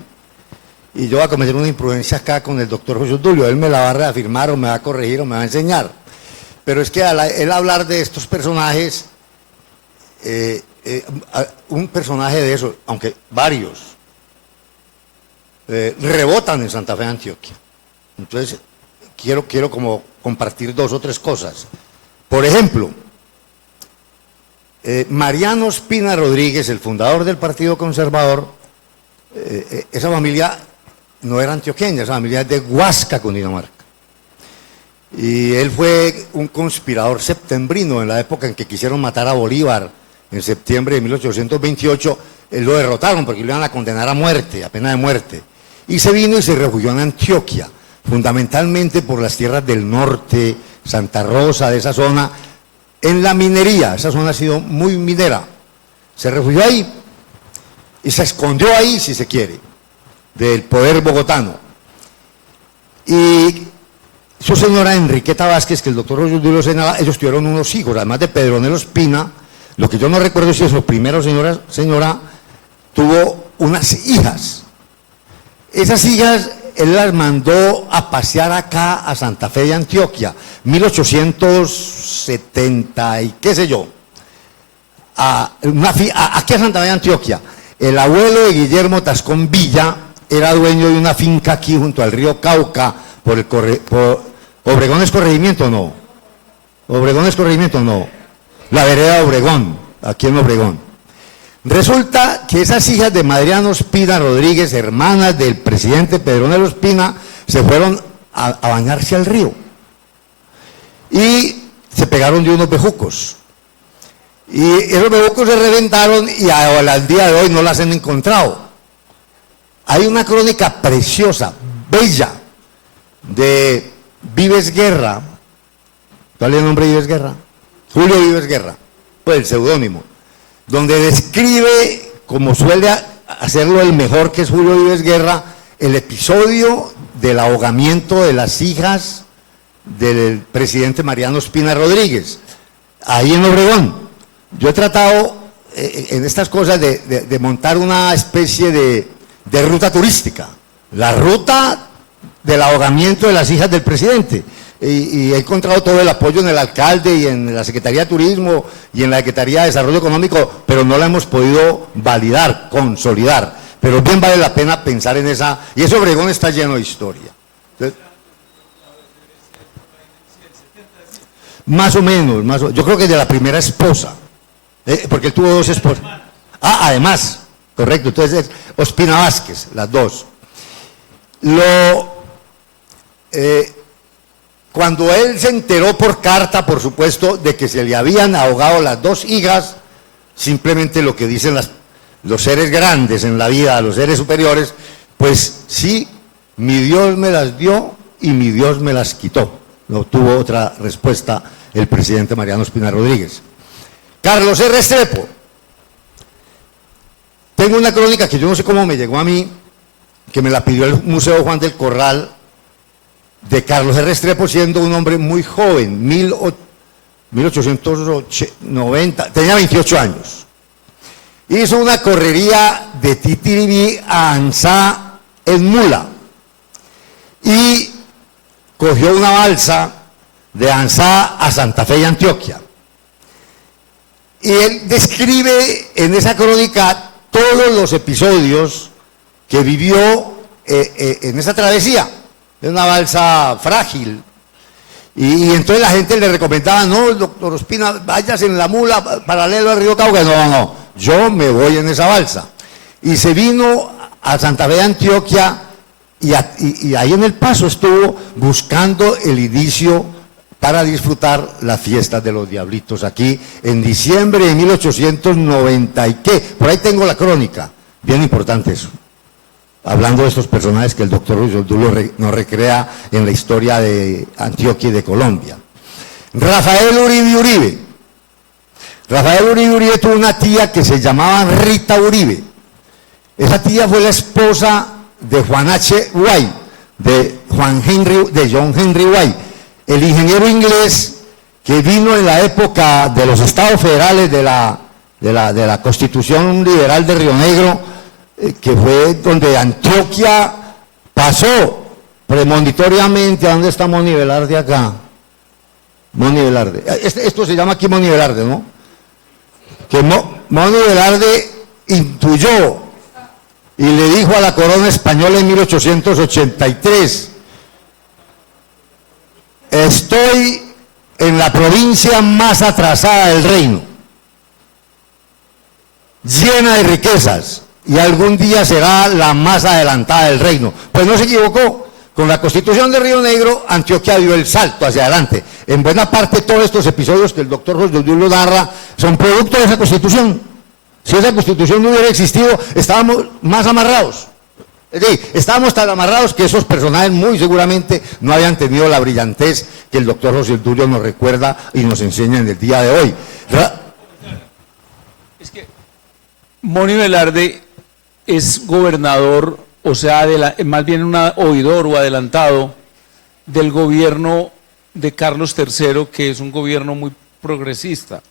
y yo voy a cometer una imprudencia acá con el doctor José Obdulio. Él me la va a reafirmar o me va a corregir o me va a enseñar. pero es que al él hablar de estos personajes, un personaje de esos, aunque varios, rebotan en Santa Fe de Antioquia. Entonces, quiero como compartir 2 o 3 cosas. Por ejemplo, Mariano Espina Rodríguez, el fundador del Partido Conservador, esa familia no era antioqueña, esa familia es de Huasca, Cundinamarca. Y él fue un conspirador septembrino en la época en que quisieron matar a Bolívar, en septiembre de 1828. Lo derrotaron porque lo iban a condenar a muerte, a pena de muerte. Y se vino y se refugió en Antioquia, fundamentalmente por las tierras del norte, Santa Rosa, de esa zona, en la minería. Esa zona ha sido muy minera. Se refugió ahí y se escondió ahí, si se quiere, del poder bogotano. Y su señora Enriqueta Vázquez, que el doctor José Obdulio señala, ellos tuvieron unos hijos, además de Pedronelo Espina. Lo que yo no recuerdo es si su primera señora tuvo unas hijas. Esas hijas él las mandó a pasear acá a Santa Fe de Antioquia, 1870 y qué sé yo, aquí a Santa Fe de Antioquia. El abuelo de Guillermo Tascón Villa era dueño de una finca aquí junto al río Cauca, por Obregón es corregimiento, no. Obregón es corregimiento, no. La vereda de Obregón, aquí en Obregón. Resulta que esas hijas de Mariano Espina Rodríguez, hermanas del presidente Pedronelo Espina, se fueron a bañarse al río. Y se pegaron de unos bejucos. Y esos bejucos se reventaron y al día de hoy no las han encontrado. Hay una crónica preciosa, bella, de Vives Guerra. ¿Cuál es el nombre de Vives Guerra? Julio Vives Guerra, pues el seudónimo, donde describe, como suele hacerlo el mejor, que es Julio Vives Guerra, el episodio del ahogamiento de las hijas del presidente Mariano Espina Rodríguez, ahí en Obregón. Yo he tratado en estas cosas de montar una especie de ruta turística, la ruta del ahogamiento de las hijas del presidente. Y he encontrado todo el apoyo en el alcalde y en la Secretaría de Turismo y en la Secretaría de Desarrollo Económico, pero no la hemos podido validar, consolidar. Pero bien vale la pena pensar en esa, y ese Obregón está lleno de historia. Entonces, más o menos, yo creo que de la primera esposa, porque él tuvo 2 esposas. Además, correcto, entonces es Ospina Vázquez, las 2. Cuando él se enteró por carta, por supuesto, de que se le habían ahogado las 2 hijas, simplemente lo que dicen los seres grandes en la vida, los seres superiores, pues sí, mi Dios me las dio y mi Dios me las quitó. No tuvo otra respuesta el presidente Mariano Espina Rodríguez. Carlos R. Restrepo. Tengo una crónica que yo no sé cómo me llegó a mí, que me la pidió el Museo Juan del Corral, de Carlos R. Restrepo, siendo un hombre muy joven, 1890, tenía 28 años. Hizo una correría de Titiribí a Ansá en mula y cogió una balsa de Ansá a Santa Fe y Antioquia. Y él describe en esa crónica todos los episodios que vivió en esa travesía. Es una balsa frágil. Y entonces la gente le recomendaba, no, doctor Ospina, váyase en la mula paralelo al río Cauca. No, yo me voy en esa balsa. Y se vino a Santa Fe de Antioquia y ahí en el paso estuvo buscando el inicio para disfrutar las fiestas de los Diablitos aquí en diciembre de 1890 y qué. Por ahí tengo la crónica, bien importante eso. Hablando de estos personajes que el doctor José Obdulio nos recrea en la historia de Antioquia y de Colombia. Rafael Uribe Uribe. Rafael Uribe Uribe tuvo una tía que se llamaba Rita Uribe. Esa tía fue la esposa de Juan H. White, de John Henry White, el ingeniero inglés que vino en la época de los estados federales de la Constitución Liberal de Río Negro, que fue donde Antioquia pasó premonitoriamente. ¿A dónde estamos nivelar de acá? Moni Velarde. Esto se llama aquí Moni Velarde, ¿no? Que Moni Velarde intuyó y le dijo a la corona española en 1883: estoy en la provincia más atrasada del reino, llena de riquezas, y algún día será la más adelantada del reino. Pues no se equivocó. Con la Constitución de Río Negro, Antioquia dio el salto hacia adelante. En buena parte, todos estos episodios que el doctor José Obdulio narra son producto de esa Constitución. Si esa Constitución no hubiera existido, estábamos más amarrados. Es decir, estábamos tan amarrados que esos personajes muy seguramente no habían tenido la brillantez que el doctor José Obdulio nos recuerda y nos enseña en el día de hoy. Es que Moni Velarde es gobernador, o sea, más bien un oidor o adelantado del gobierno de Carlos III, que es un gobierno muy progresista.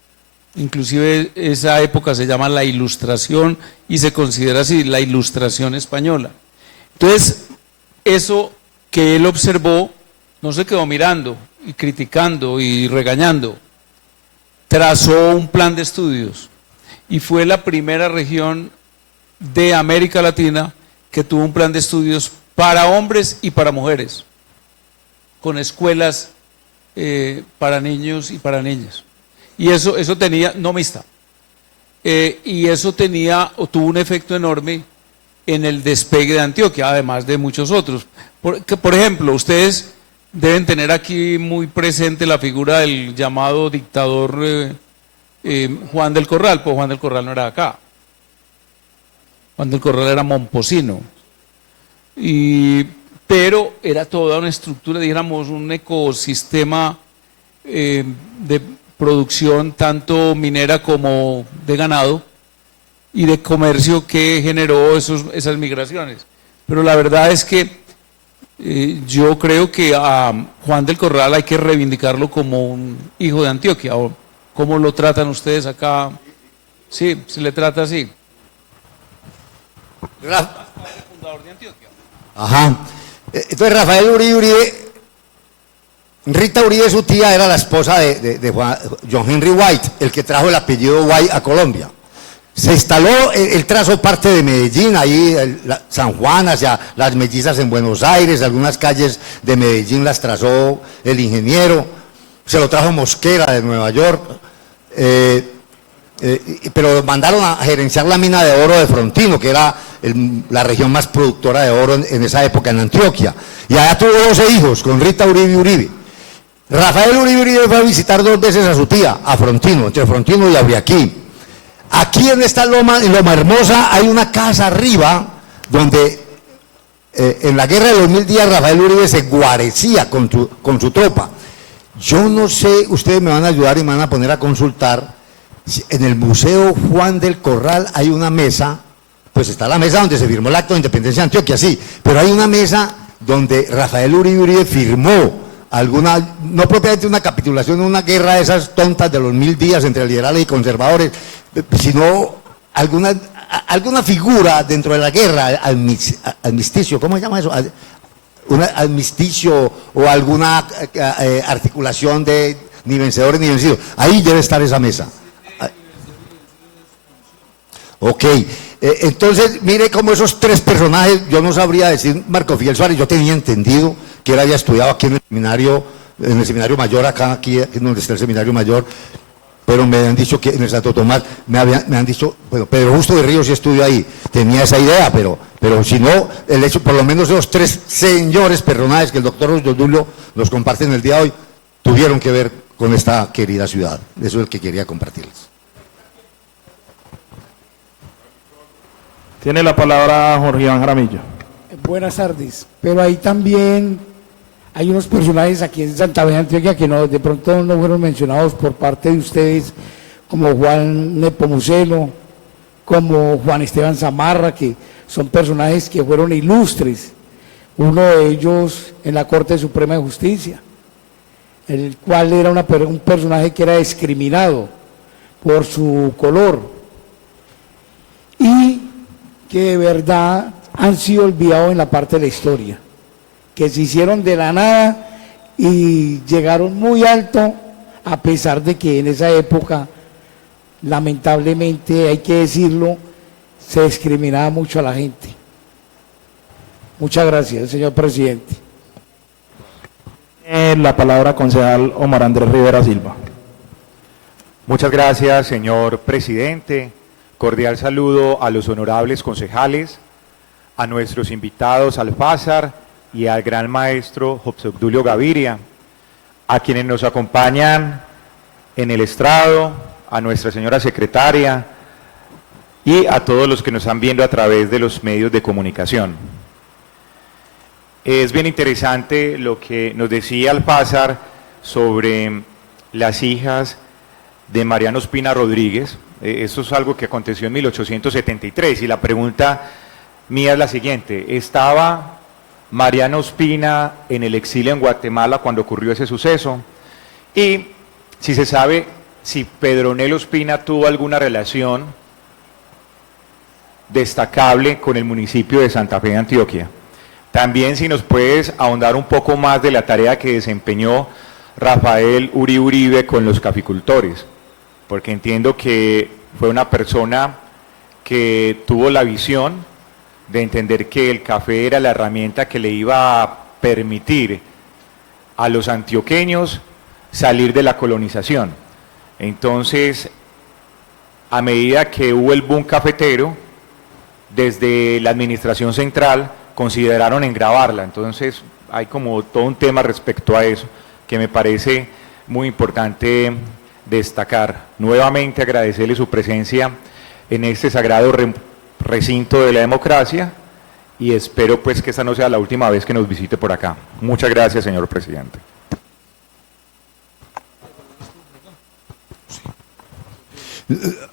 Inclusive esa época se llama la Ilustración y se considera así, la Ilustración española. Entonces, eso que él observó, no se quedó mirando y criticando y regañando. Trazó un plan de estudios y fue la primera región de América Latina que tuvo un plan de estudios para hombres y para mujeres, con escuelas para niños y para niñas. Y eso tenía, no mixta, y eso tuvo un efecto enorme en el despegue de Antioquia, además de muchos otros. Por ejemplo, ustedes deben tener aquí muy presente la figura del llamado dictador Juan del Corral, pues Juan del Corral no era de acá. Juan del Corral era momposino, pero era toda una estructura, dijéramos, un ecosistema de producción tanto minera como de ganado y de comercio que generó esas migraciones. Pero la verdad es que yo creo que a Juan del Corral hay que reivindicarlo como un hijo de Antioquia. ¿Cómo lo tratan ustedes acá? Sí, se le trata así. Fundador de Antioquia. Ajá. Entonces Rafael Uribe, Rita Uribe, su tía, era la esposa de John Henry White, el que trajo el apellido White a Colombia. Se instaló, él trazó parte de Medellín, ahí San Juan, hacia las Mellizas en Buenos Aires, algunas calles de Medellín las trazó el ingeniero, se lo trajo Mosquera de Nueva York, pero mandaron a gerenciar la mina de oro de Frontino, que era la región más productora de oro en esa época en Antioquia. Y allá tuvo 12 hijos, con Rita Uribe y Uribe. Rafael Uribe fue a visitar 2 veces a su tía, a Frontino, entre Frontino y Abriaquí. Aquí en esta loma, en Loma Hermosa, hay una casa arriba, donde en la guerra de los 1000 días Rafael Uribe se guarecía con su tropa. Yo no sé, ustedes me van a ayudar y me van a poner a consultar. En el Museo Juan del Corral hay una mesa, pues está la mesa donde se firmó el acto de independencia de Antioquia, sí, pero hay una mesa donde Rafael Uribe firmó alguna, no propiamente una capitulación, una guerra de esas tontas de los 1000 días entre liberales y conservadores, sino alguna figura dentro de la guerra, armisticio, ¿cómo se llama eso? Un armisticio o alguna articulación de ni vencedores ni vencidos. Ahí debe estar esa mesa. Ok, entonces mire cómo esos 3 personajes, yo no sabría decir Marco Fidel Suárez, yo tenía entendido que él había estudiado aquí en el seminario mayor, aquí donde está el seminario mayor, pero me han dicho que en el Santo Tomás, me han dicho, bueno, Pedro Justo de Ríos sí estudió ahí, tenía esa idea, pero si no, el hecho, por lo menos esos 3 señores personajes que el doctor Obdulio nos comparte en el día de hoy, tuvieron que ver con esta querida ciudad. Eso es el que quería compartirles. Tiene la palabra Jorge Iván Jaramillo. Buenas tardes, pero ahí también hay unos personajes aquí en Santa Fe de Antioquia que de pronto no fueron mencionados por parte de ustedes, como Juan Nepomuceno, como Juan Esteban Zamarra, que son personajes que fueron ilustres, uno de ellos en la Corte Suprema de Justicia, el cual era un personaje que era discriminado por su color, y que de verdad han sido olvidados en la parte de la historia, que se hicieron de la nada y llegaron muy alto a pesar de que en esa época, lamentablemente, hay que decirlo, se discriminaba mucho a la gente. Muchas gracias, señor presidente. La palabra concejal Omar Andrés Rivera Silva. Muchas gracias, señor presidente. Cordial saludo a los honorables concejales, a nuestros invitados Alfázar y al gran maestro José Obdulio Gaviria, a quienes nos acompañan en el estrado, a nuestra señora secretaria y a todos los que nos están viendo a través de los medios de comunicación. Es bien interesante lo que nos decía Alfázar sobre las hijas de Mariano Ospina Rodríguez. Eso es algo que aconteció en 1873 y la pregunta mía es la siguiente: ¿estaba Mariano Ospina en el exilio en Guatemala cuando ocurrió ese suceso? Y si se sabe si Pedronel Ospina tuvo alguna relación destacable con el municipio de Santa Fe de Antioquia. También si nos puedes ahondar un poco más de la tarea que desempeñó Rafael Uribe con los caficultores, porque entiendo que fue una persona que tuvo la visión de entender que el café era la herramienta que le iba a permitir a los antioqueños salir de la colonización. Entonces, a medida que hubo el boom cafetero, desde la administración central consideraron engravarla. Entonces, hay como todo un tema respecto a eso que me parece muy importante destacar. Nuevamente agradecerle su presencia en este sagrado recinto de la democracia y espero pues que esta no sea la última vez que nos visite por acá. Muchas gracias, señor presidente.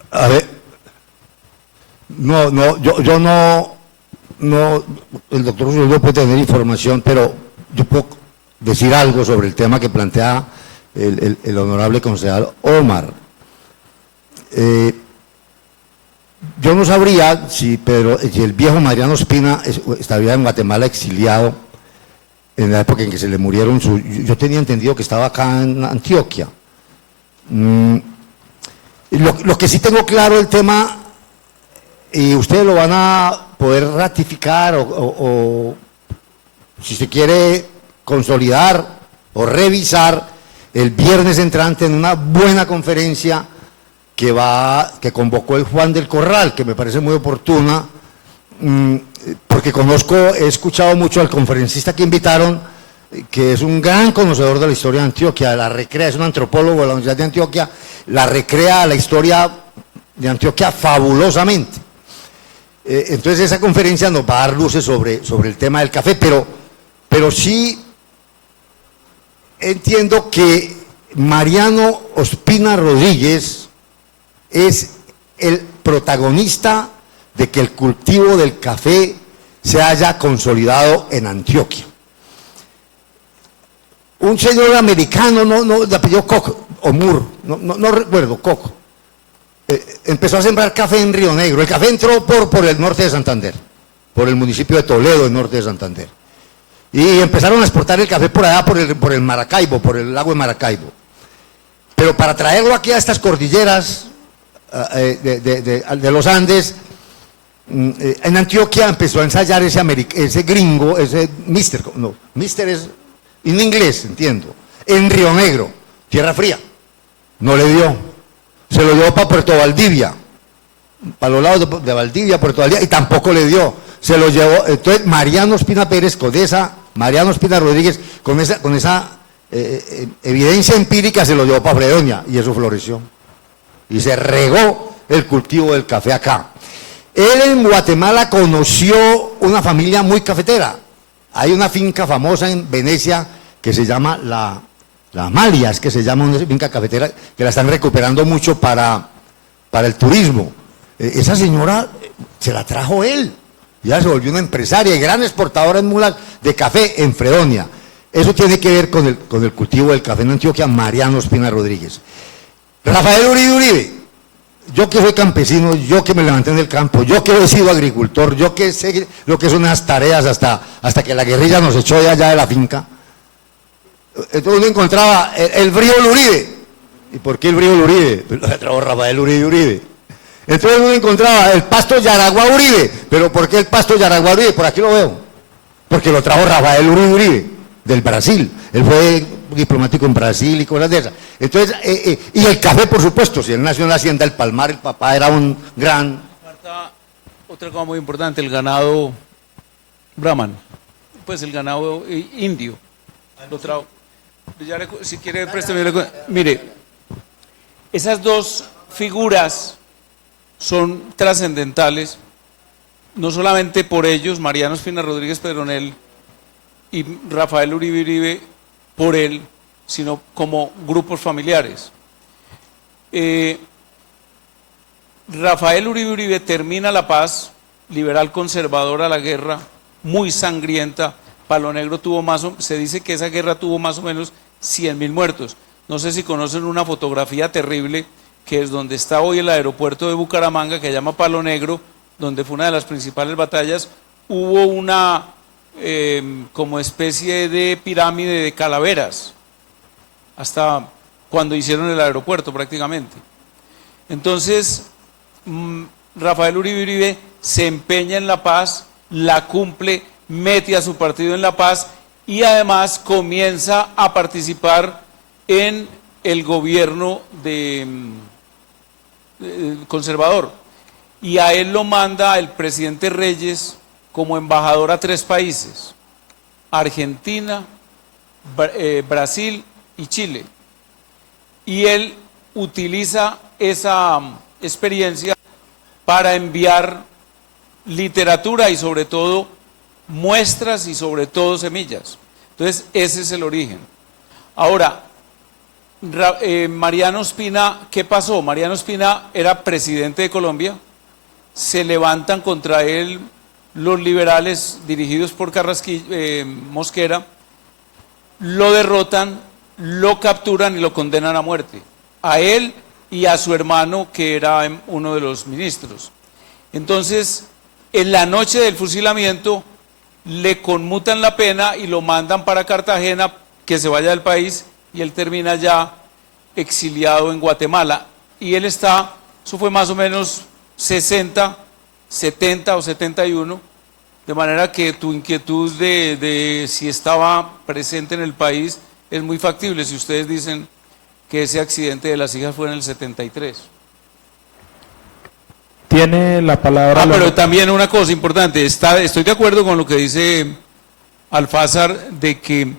A ver, yo no, el doctor Zulio puede tener información, pero yo puedo decir algo sobre el tema que plantea el honorable concejal Omar. Yo no sabría si el viejo Mariano Ospina estaría en Guatemala exiliado en la época en que se le murieron yo tenía entendido que estaba acá en Antioquia. Lo que sí tengo claro el tema, y ustedes lo van a poder ratificar o si se quiere consolidar o revisar el viernes entrante en una buena conferencia que convocó el Juan del Corral, que me parece muy oportuna, porque he escuchado mucho al conferencista que invitaron, que es un gran conocedor de la historia de Antioquia, la recrea, es un antropólogo de la Universidad de Antioquia, la recrea la historia de Antioquia fabulosamente. Entonces esa conferencia nos va a dar luces sobre el tema del café, pero sí entiendo que Mariano Ospina Rodríguez es el protagonista de que el cultivo del café se haya consolidado en Antioquia. Un señor americano, de apellido Koch, o Moore, no recuerdo, Koch, empezó a sembrar café en Río Negro. El café entró por el norte de Santander, por el municipio de Toledo, el norte de Santander. Y empezaron a exportar el café por allá, por el Maracaibo, por el lago de Maracaibo. Pero para traerlo aquí a estas cordilleras de los Andes, en Antioquia empezó a ensayar ese gringo, ese mister es en inglés, entiendo, en Río Negro, tierra fría. No le dio, se lo llevó para Puerto Valdivia, para los lados de Valdivia, Puerto Valdivia, y tampoco le dio, se lo llevó. Entonces Mariano Ospina Pérez, Mariano Ospina Rodríguez, con esa evidencia empírica, se lo llevó para Fredonia, y eso floreció, y se regó el cultivo del café acá. Él en Guatemala conoció una familia muy cafetera. Hay una finca famosa en Venecia que se llama la Amalia, es que se llama una finca cafetera que la están recuperando mucho para el turismo. Esa señora se la trajo él, ya se volvió una empresaria y gran exportadora en mulas de café en Fredonia. Eso tiene que ver con el cultivo del café en Antioquia. Mariano Ospina Rodríguez. Rafael Uribe. Yo que soy campesino, yo que me levanté en el campo, yo que he sido agricultor, yo que sé lo que son las tareas hasta que la guerrilla nos echó de allá de la finca. Entonces uno encontraba el frío Uribe, ¿Y por qué el Uribe Uribe? Pues lo trajo Rafael Uribe Uribe. Entonces uno encontraba el pasto Yaragua Uribe, pero ¿por qué el pasto Yaragua Uribe? Por aquí lo veo. Porque lo trajo Rafael Uribe Uribe, del Brasil. Él fue diplomático en Brasil y cosas de esas. Entonces, y el café, por supuesto, si él nació en la hacienda del Palmar, el papá era un gran... Otra cosa muy importante, el ganado Brahman, pues el ganado indio. Lo trajo. Si quiere, préstame. Mire, esas dos figuras son trascendentales, no solamente por ellos, Mariano Espina Rodríguez Pedronel y Rafael Uribe Uribe, por él, sino como grupos familiares. Rafael Uribe Uribe termina la paz, liberal conservadora, la guerra, muy sangrienta. Palo Negro tuvo se dice que esa guerra tuvo más o menos 100.000 muertos. No sé si conocen una fotografía terrible que es donde está hoy el aeropuerto de Bucaramanga, que se llama Palo Negro, donde fue una de las principales batallas. Hubo una como especie de pirámide de calaveras, hasta cuando hicieron el aeropuerto prácticamente. Entonces, Rafael Uribe Uribe se empeña en la paz, la cumple, mete a su partido en la paz y además comienza a participar en el gobierno conservador. Y a él lo manda el presidente Reyes como embajador a 3 países, Argentina, Brasil y Chile. Y él utiliza esa experiencia para enviar literatura y sobre todo muestras y sobre todo semillas. Entonces ese es el origen. Ahora, Mariano Espina, ¿qué pasó? Mariano Espina era presidente de Colombia, se levantan contra él los liberales dirigidos por Mosquera, lo derrotan, lo capturan y lo condenan a muerte, a él y a su hermano que era uno de los ministros. Entonces, en la noche del fusilamiento, le conmutan la pena y lo mandan para Cartagena, que se vaya del país, y él termina ya exiliado en Guatemala. Y él está, eso fue más o menos 60, 70 o 71, de manera que tu inquietud de si estaba presente en el país es muy factible si ustedes dicen que ese accidente de las hijas fue en el 73. Tiene la palabra... pero también una cosa importante, estoy de acuerdo con lo que dice Alfázar de que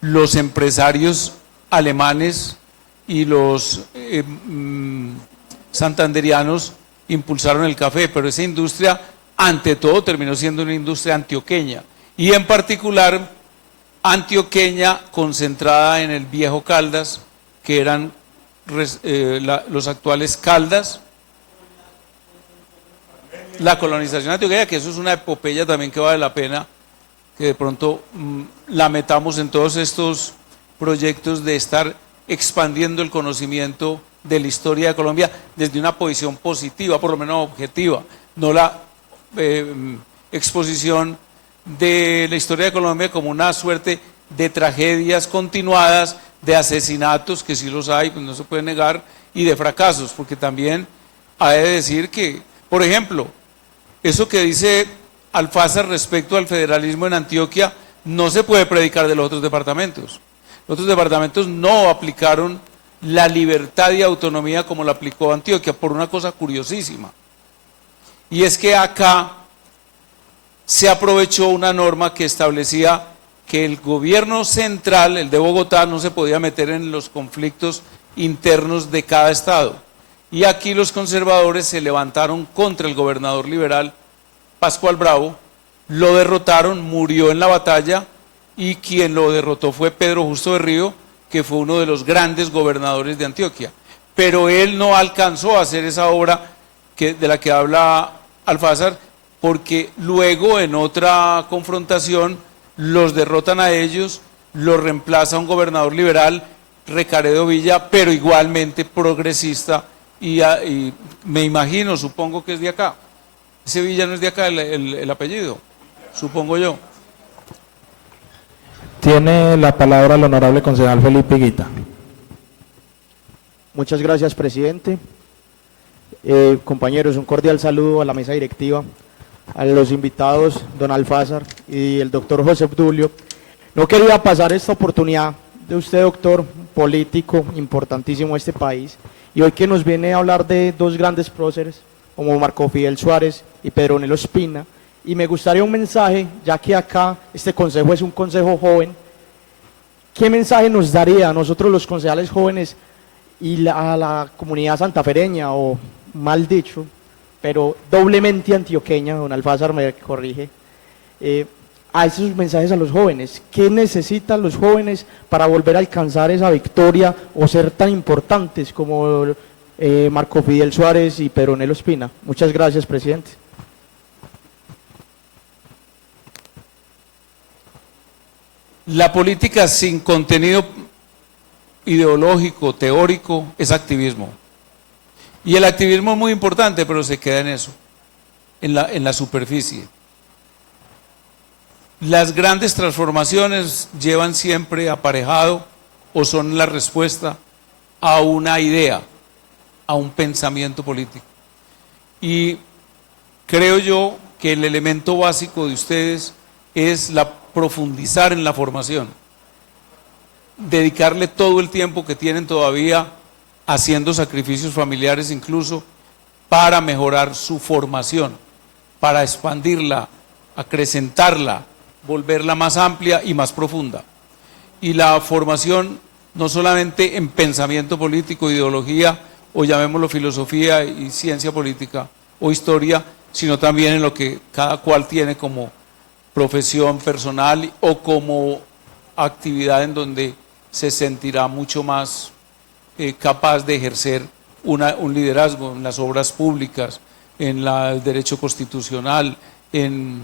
los empresarios alemanes y los santanderianos impulsaron el café, pero esa industria ante todo terminó siendo una industria antioqueña y en particular antioqueña concentrada en el viejo Caldas, que eran los actuales Caldas. La colonización antioqueña, que eso es una epopeya también que vale la pena que de pronto la metamos en todos estos proyectos de estar expandiendo el conocimiento de la historia de Colombia desde una posición positiva, por lo menos objetiva, no la exposición de la historia de Colombia como una suerte de tragedias continuadas, de asesinatos, que sí los hay, pues no se puede negar, y de fracasos, porque también hay de decir que, por ejemplo, eso que dice Alfázar respecto al federalismo en Antioquia, no se puede predicar de los otros departamentos. Los otros departamentos no aplicaron la libertad y autonomía como la aplicó Antioquia, por una cosa curiosísima. Y es que acá se aprovechó una norma que establecía que el gobierno central, el de Bogotá, no se podía meter en los conflictos internos de cada estado. Y aquí los conservadores se levantaron contra el gobernador liberal Pascual Bravo, lo derrotaron, murió en la batalla y quien lo derrotó fue Pedro Justo de Río, que fue uno de los grandes gobernadores de Antioquia. Pero él no alcanzó a hacer esa obra de la que habla Alfázar, porque luego en otra confrontación los derrotan a ellos, los reemplaza un gobernador liberal, Recaredo Villa, pero igualmente progresista, y me imagino, supongo que es de acá. Ese Villa no es de acá el apellido, supongo yo. Tiene la palabra el honorable concejal Felipe Higuita. Muchas gracias, presidente. Compañeros, un cordial saludo a la mesa directiva, a los invitados, don Alfázar y el doctor José Obdulio. No quería pasar esta oportunidad de usted, doctor, político importantísimo de este país, y hoy que nos viene a hablar de dos grandes próceres, como Marco Fidel Suárez y Pedronel Ospina, y me gustaría un mensaje, ya que acá este consejo es un consejo joven. ¿Qué mensaje nos daría a nosotros los concejales jóvenes y a la comunidad santafereña, o mal dicho, pero doblemente antioqueña, don Alfázar me corrige, a esos mensajes a los jóvenes? ¿Qué necesitan los jóvenes para volver a alcanzar esa victoria o ser tan importantes como Marco Fidel Suárez y Pedronel Ospina? Muchas gracias, presidente. La política sin contenido ideológico, teórico, es activismo. Y el activismo es muy importante, pero se queda en eso, en la superficie. Las grandes transformaciones llevan siempre aparejado o son la respuesta a una idea, a un pensamiento político. Y creo yo que el elemento básico de ustedes es profundizar en la formación, dedicarle todo el tiempo que tienen todavía haciendo sacrificios familiares incluso para mejorar su formación, para expandirla, acrecentarla, volverla más amplia y más profunda. Y la formación no solamente en pensamiento político, ideología, o llamémoslo filosofía y ciencia política o historia, sino también en lo que cada cual tiene como profesión personal o como actividad en donde se sentirá mucho más capaz de ejercer un liderazgo en las obras públicas, en el derecho constitucional, en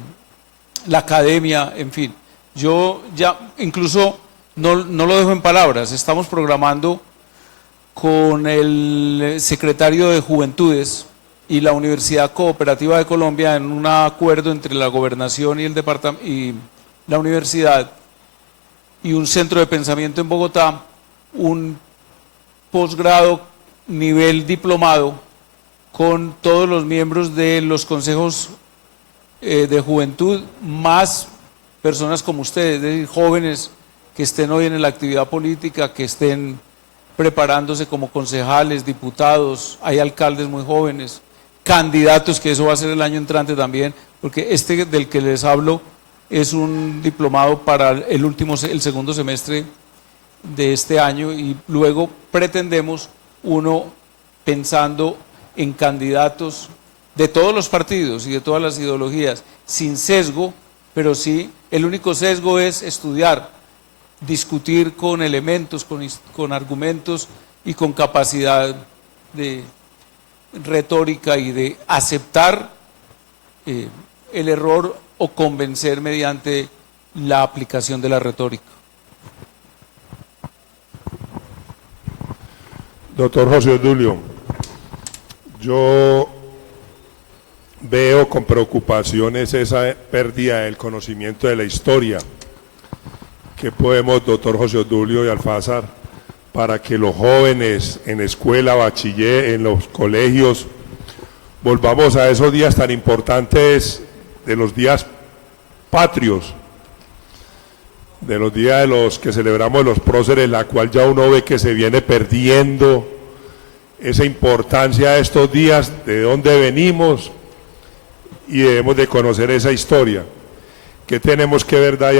la academia, en fin. Yo ya incluso no lo dejo en palabras, estamos programando con el secretario de Juventudes y la Universidad Cooperativa de Colombia, en un acuerdo entre la gobernación y el departamento y la universidad y un centro de pensamiento en Bogotá, un posgrado nivel diplomado con todos los miembros de los consejos de juventud, más personas como ustedes, es decir, jóvenes que estén hoy en la actividad política, que estén preparándose como concejales, diputados, hay alcaldes muy jóvenes, candidatos, que eso va a ser el año entrante también, porque este del que les hablo es un diplomado para el segundo semestre de este año, y luego pretendemos uno pensando en candidatos de todos los partidos y de todas las ideologías, sin sesgo, pero sí, el único sesgo es estudiar, discutir con elementos, con argumentos y con capacidad de retórica y de aceptar el error o convencer mediante la aplicación de la retórica. Doctor José Obdulio, yo veo con preocupaciones esa pérdida del conocimiento de la historia. ¿Qué podemos, doctor José Obdulio y Alfázar, para que los jóvenes en escuela, bachiller, en los colegios, volvamos a esos días tan importantes, de los días patrios, de los días de los que celebramos los próceres, la cual ya uno ve que se viene perdiendo esa importancia de estos días, de dónde venimos, y debemos de conocer esa historia? ¿Qué tenemos que verdad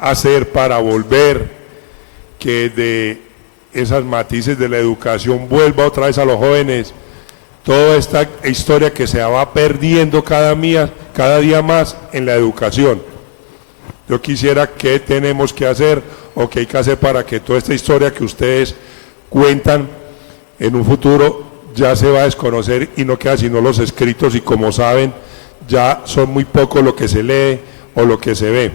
hacer para volver que de esas matices de la educación vuelva otra vez a los jóvenes toda esta historia que se va perdiendo cada día más en la educación? Yo quisiera, ¿qué tenemos que hacer o qué hay que hacer para que toda esta historia que ustedes cuentan en un futuro ya se va a desconocer y no queda sino los escritos, y como saben ya son muy poco lo que se lee o lo que se ve?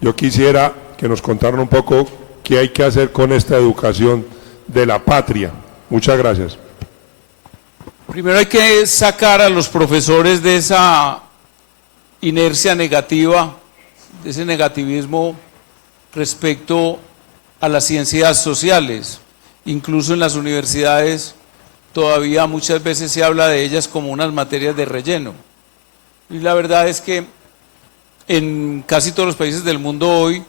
Yo quisiera que nos contaran un poco qué hay que hacer con esta educación de la patria. Muchas gracias. Primero hay que sacar a los profesores de esa inercia negativa, de ese negativismo respecto a las ciencias sociales. incluso en las universidades todavía muchas veces se habla de ellas como unas materias de relleno. Y la verdad es que en casi todos los países del mundo hoy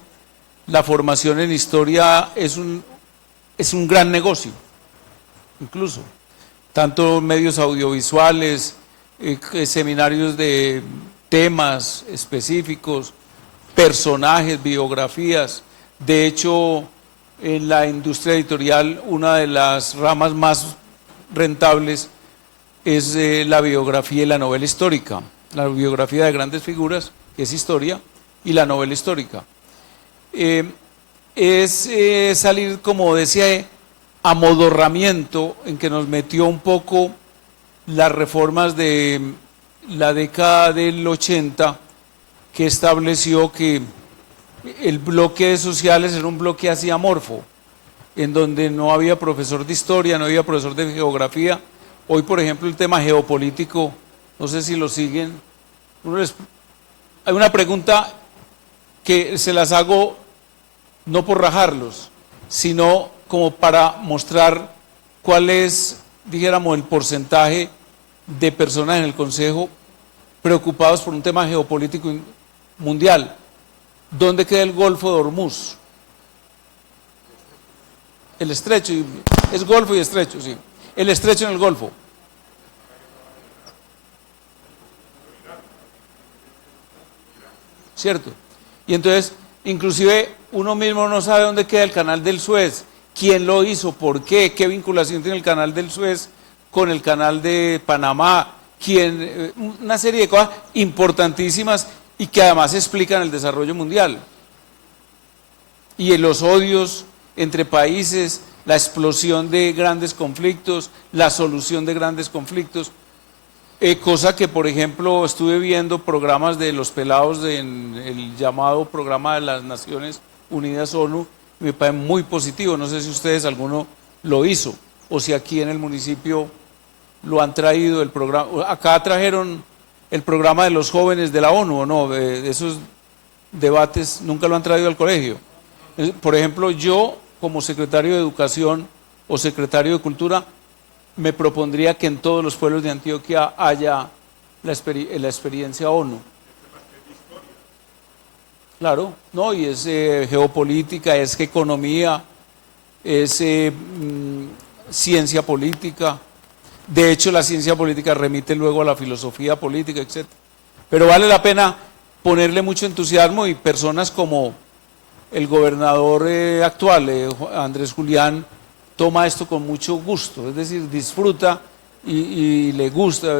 la formación en historia es un gran negocio, incluso. Tanto medios audiovisuales, seminarios de temas específicos, personajes, biografías. De hecho, en la industria editorial, una de las ramas más rentables es la biografía y la novela histórica. La biografía de grandes figuras, que es historia, y la novela histórica. Es salir como de ese amodorramiento en que nos metió un poco las reformas de la década del 80, que estableció que el bloque de sociales era un bloque así amorfo, en donde no había profesor de historia, no había profesor de geografía. Hoy, por ejemplo, el tema geopolítico, no sé si lo siguen. Hay una pregunta que se las hago no por rajarlos, sino como para mostrar cuál es, dijéramos, el porcentaje de personas en el Consejo preocupados por un tema geopolítico mundial. ¿Dónde queda el Golfo de Hormuz? El estrecho, es Golfo y estrecho, sí. El estrecho en el Golfo. ¿Cierto? Y entonces, inclusive uno mismo no sabe dónde queda el canal del Suez, quién lo hizo, por qué, qué vinculación tiene el canal del Suez con el canal de Panamá, una serie de cosas importantísimas y que además explican el desarrollo mundial. Y en los odios entre países, la explosión de grandes conflictos, la solución de grandes conflictos. Cosa que, por ejemplo, estuve viendo programas de los pelados en el llamado programa de las Naciones Unidas ONU, y me parece muy positivo. No sé si ustedes alguno lo hizo, o si aquí en el municipio lo han traído el programa. Acá trajeron el programa de los jóvenes de la ONU, ¿o no? De esos debates nunca lo han traído al colegio. Por ejemplo, yo, como secretario de Educación o secretario de Cultura, me propondría que en todos los pueblos de Antioquia haya la experiencia ONU. Claro, no, y es geopolítica, es economía, es ciencia política. De hecho, la ciencia política remite luego a la filosofía política, etc. Pero vale la pena ponerle mucho entusiasmo, y personas como el gobernador actual, Andrés Julián, toma esto con mucho gusto, es decir, disfruta y le gusta.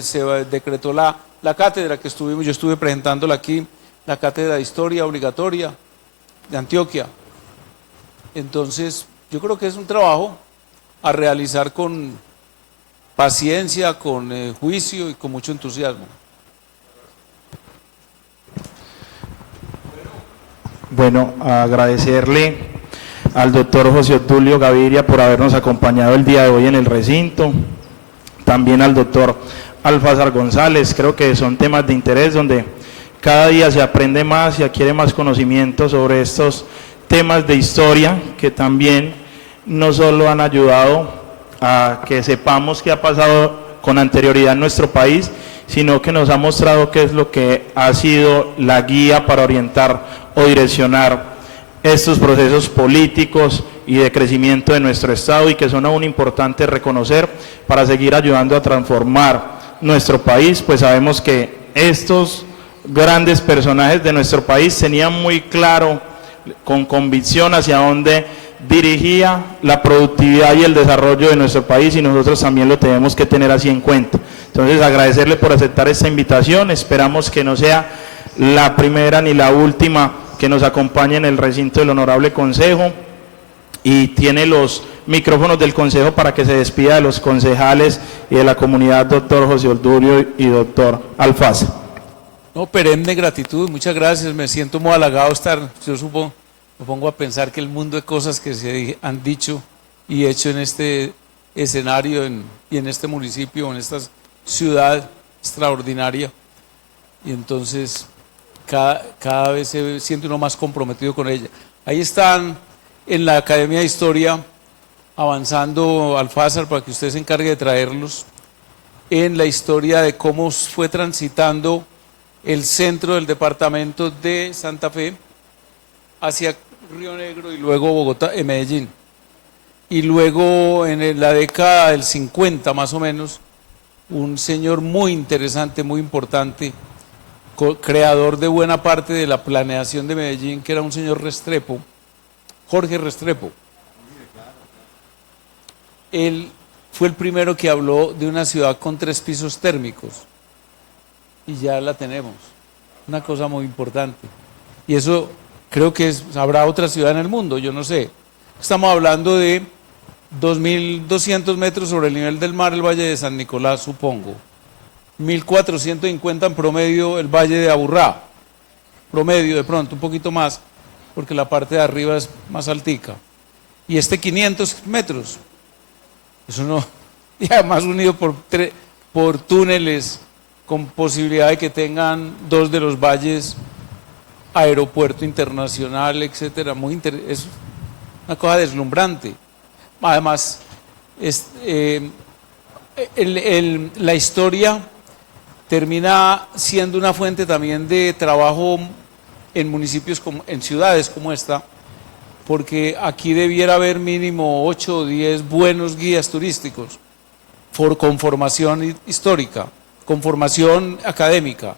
Se decretó la cátedra que yo estuve presentándola aquí, la cátedra de historia obligatoria de Antioquia. Entonces, yo creo que es un trabajo a realizar con paciencia, con juicio y con mucho entusiasmo. Bueno, agradecerle al doctor José Obdulio Gaviria por habernos acompañado el día de hoy en el recinto, también al doctor Alfázar González. Creo que son temas de interés donde cada día se aprende más, se adquiere más conocimiento sobre estos temas de historia, que también no solo han ayudado a que sepamos qué ha pasado con anterioridad en nuestro país, sino que nos ha mostrado qué es lo que ha sido la guía para orientar o direccionar estos procesos políticos y de crecimiento de nuestro Estado, y que son aún importantes reconocer para seguir ayudando a transformar nuestro país. Pues sabemos que estos grandes personajes de nuestro país tenían muy claro, con convicción, hacia dónde dirigía la productividad y el desarrollo de nuestro país, y nosotros también lo tenemos que tener así en cuenta. Entonces, agradecerle por aceptar esta invitación. Esperamos que no sea la primera ni la última que nos acompañe en el recinto del Honorable Consejo, y tiene los micrófonos del Consejo para que se despida de los concejales y de la comunidad, doctor José Obdulio y doctor Alfázar. No, perenne gratitud, muchas gracias, me siento muy halagado de estar. Me pongo a pensar que el mundo de cosas que se han dicho y hecho en este escenario y en este municipio, en esta ciudad extraordinaria, y entonces cada vez se siente uno más comprometido con ella. Ahí están en la Academia de Historia avanzando Alfázar para que usted se encargue de traerlos, en la historia de cómo fue transitando el centro del departamento de Santa Fe hacia Río Negro y luego Bogotá, Medellín. Y luego en la década del 50 más o menos, un señor muy interesante, muy importante, creador de buena parte de la planeación de Medellín, que era un señor Restrepo, Jorge Restrepo. Él fue el primero que habló de una ciudad con 3 pisos térmicos y ya la tenemos, una cosa muy importante. Y eso creo que habrá otra ciudad en el mundo, yo no sé. Estamos hablando de 2.200 metros sobre el nivel del mar el Valle de San Nicolás, supongo. 1.450 en promedio el Valle de Aburrá, promedio de pronto, un poquito más, porque la parte de arriba es más altica. Y 500 metros. Eso no, y además unido por túneles con posibilidad de que tengan 2 de los valles, aeropuerto internacional, etcétera. Es una cosa deslumbrante. Además, la historia termina siendo una fuente también de trabajo en municipios, en ciudades como esta, porque aquí debiera haber mínimo 8 o 10 buenos guías turísticos con formación histórica, con formación académica,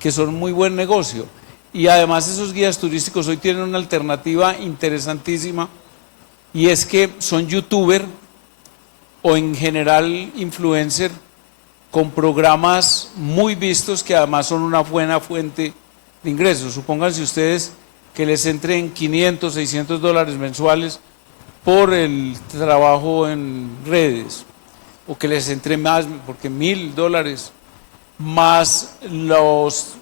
que son muy buen negocio. Y además esos guías turísticos hoy tienen una alternativa interesantísima, y es que son youtuber o en general influencer con programas muy vistos que además son una buena fuente de ingresos. Supónganse ustedes que les entren 500, 600 dólares mensuales por el trabajo en redes, o que les entre más, porque 1.000 dólares más los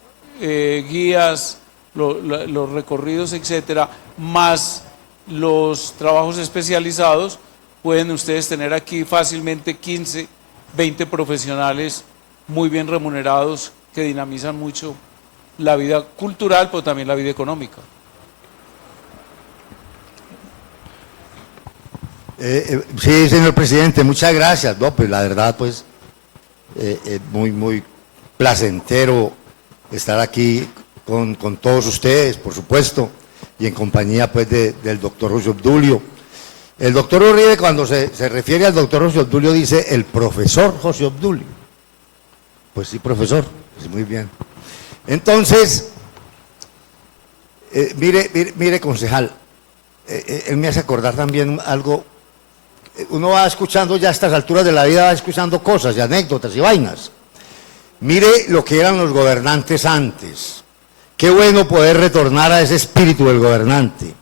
guías, los recorridos, etcétera, más los trabajos especializados, pueden ustedes tener aquí fácilmente 15, 20 profesionales muy bien remunerados que dinamizan mucho la vida cultural, pero también la vida económica. Sí, señor presidente, muchas gracias. No, pues la verdad, pues, muy placentero estar aquí con todos ustedes, por supuesto, y en compañía, pues, del doctor José Obdulio. El doctor Uribe, cuando se refiere al doctor José Obdulio, dice el profesor José Obdulio. Pues sí, profesor, pues muy bien. Entonces, mire, concejal, él me hace acordar también algo. Uno va escuchando ya a estas alturas de la vida, va escuchando cosas y anécdotas y vainas. Mire lo que eran los gobernantes antes. Qué bueno poder retornar a ese espíritu del gobernante.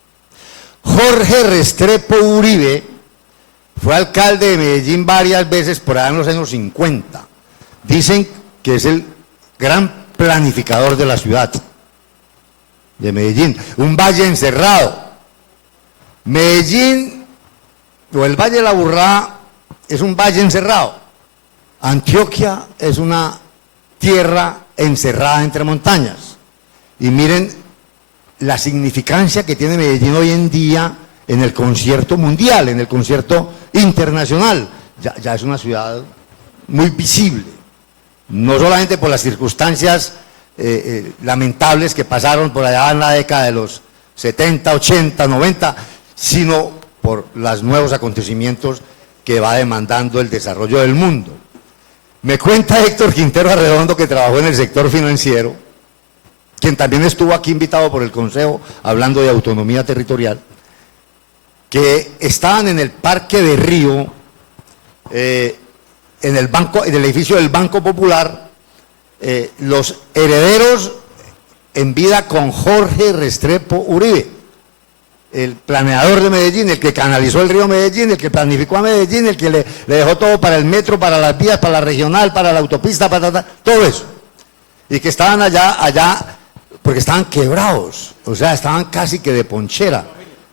Jorge Restrepo Uribe fue alcalde de Medellín varias veces por allá en los años 50. Dicen que es el gran planificador de la ciudad de Medellín. Un valle encerrado. Medellín, o el Valle de la Aburrá, es un valle encerrado. Antioquia es una tierra encerrada entre montañas. Y miren la significancia que tiene Medellín hoy en día en el concierto mundial, en el concierto internacional. Ya es una ciudad muy visible, no solamente por las circunstancias lamentables que pasaron por allá en la década de los 70, 80, 90, sino por los nuevos acontecimientos que va demandando el desarrollo del mundo. Me cuenta Héctor Quintero Arredondo, que trabajó en el sector financiero, quien también estuvo aquí invitado por el Consejo hablando de autonomía territorial, que estaban en el Parque de Río, en el edificio del Banco Popular, los herederos en vida con Jorge Restrepo Uribe, el planeador de Medellín, el que canalizó el río Medellín, el que planificó a Medellín, el que le dejó todo para el metro, para las vías, para la regional, para la autopista, para todo eso. Y que estaban allá, porque estaban quebrados, o sea, estaban casi que de ponchera.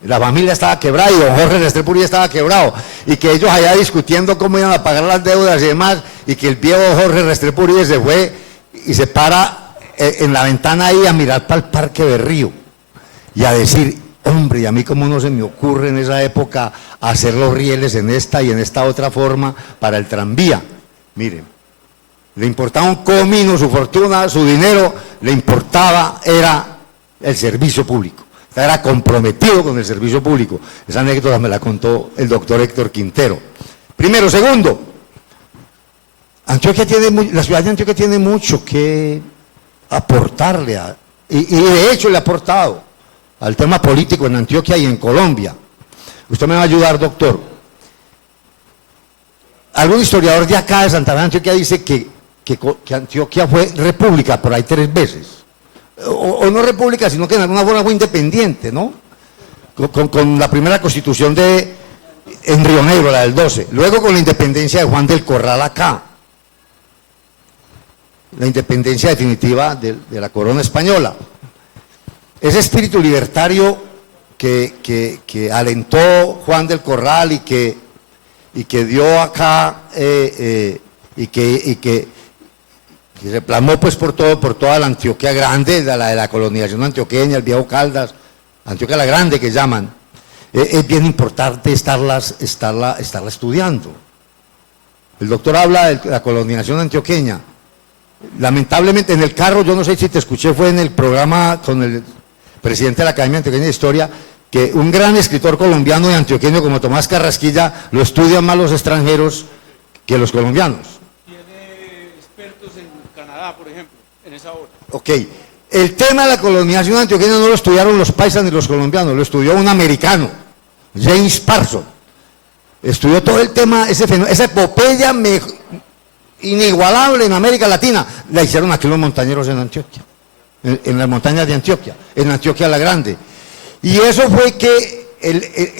La familia estaba quebrada y don Jorge Restrepo Uribe estaba quebrado. Y que ellos allá discutiendo cómo iban a pagar las deudas y demás, y que el viejo Jorge Restrepo Uribe se fue y se para en la ventana ahí a mirar para el Parque de Río y a decir, Hombre, y a mí cómo no se me ocurre en esa época hacer los rieles en esta y en esta otra forma para el tranvía. Miren, le importaba un comino su fortuna, su dinero, le importaba, era el servicio público. Era comprometido con el servicio público. Esa anécdota me la contó el doctor Héctor Quintero. Primero. Segundo, la ciudad de Antioquia tiene mucho que aportarle, y de hecho le ha aportado al tema político en Antioquia y en Colombia. Usted me va a ayudar, doctor. Algún historiador de acá de Santa Fe de Antioquia dice que Antioquia fue república por ahí 3 veces. O no república, sino que en alguna forma fue independiente, ¿no? Con la primera constitución en Río Negro, la del 12. Luego con la independencia de Juan del Corral acá. La independencia definitiva de la corona española. Ese espíritu libertario que alentó Juan del Corral y que dio acá y que reclamó pues por toda la Antioquia grande, de la colonización antioqueña, el viejo Caldas, Antioquia la grande que llaman, es bien importante estarla estudiando. El doctor habla de la colonización antioqueña. Lamentablemente en el carro, yo no sé si te escuché, fue en el programa con el presidente de la Academia Antioqueña de Historia, que un gran escritor colombiano y antioqueño como Tomás Carrasquilla lo estudian más los extranjeros que los colombianos. Tiene expertos en Canadá, por ejemplo, en esa obra. Ok, el tema de la colonización antioqueña no lo estudiaron los paisas ni los colombianos, lo estudió un americano, James Parsons. Estudió todo el tema, esa epopeya inigualable en América Latina, la hicieron aquí los montañeros en Antioquia. En las montañas de Antioquia, en Antioquia la Grande. Y eso fue que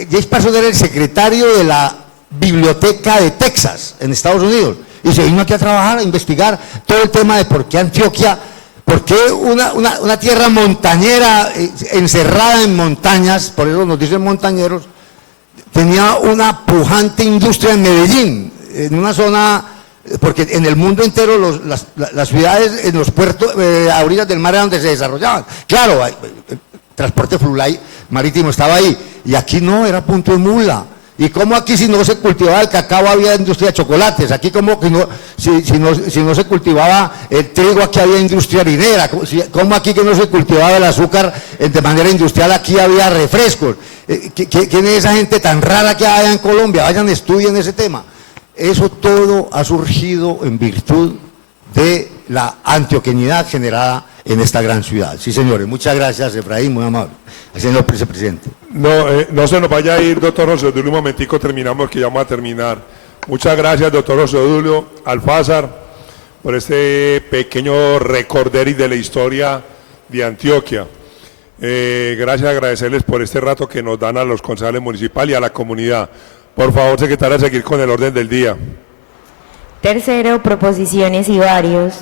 James Parsons era el secretario de la Biblioteca de Texas, en Estados Unidos, y se vino aquí a trabajar, a investigar todo el tema de por qué Antioquia, por qué una tierra montañera, encerrada en montañas, por eso nos dicen montañeros, tenía una pujante industria en Medellín, en una zona... Porque en el mundo entero las ciudades en los puertos, a orillas del mar era donde se desarrollaban. Claro, el transporte fluvial marítimo estaba ahí, y aquí no, era punto de mula. Y como aquí si no se cultivaba el cacao había industria de chocolates, aquí como que no, si no se cultivaba el trigo aquí había industria harinera, como aquí que no se cultivaba el azúcar de manera industrial aquí había refrescos. ¿Quién es esa gente tan rara que hay en Colombia? Vayan, estudien ese tema. Eso todo ha surgido en virtud de la antioqueñidad generada en esta gran ciudad. Sí, señores, muchas gracias, Efraín, muy amable. Señor vicepresidente. No se nos vaya a ir, doctor José Odulio, un momentico, terminamos, que ya vamos a terminar. Muchas gracias, doctor José Odulio Alfázar, por este pequeño recorderis de la historia de Antioquia. Gracias, agradecerles por este rato que nos dan a los concejales municipales y a la comunidad. Por favor, secretaria, seguir con el orden del día. Tercero, proposiciones y varios.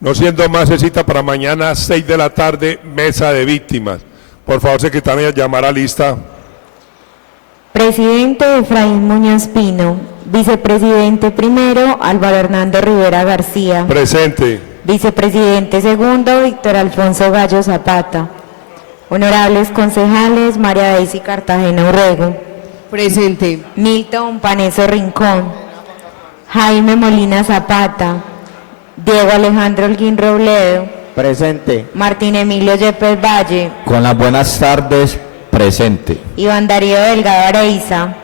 No siendo más, se cita para mañana 6 de la tarde, mesa de víctimas. Por favor, secretaria, llamar a lista. Presidente Efraín Muñoz Pino. Vicepresidente primero, Álvaro Hernando Rivera García. Presente. Vicepresidente segundo, Víctor Alfonso Gallo Zapata. Honorables concejales, María Daisy Cartagena Urrego. Presente. Milton Paneso Rincón. Jaime Molina Zapata. Diego Alejandro Holguín Robledo. Presente. Martín Emilio Yepes Valle. Con las buenas tardes, presente. Iván Darío Delgado Areiza.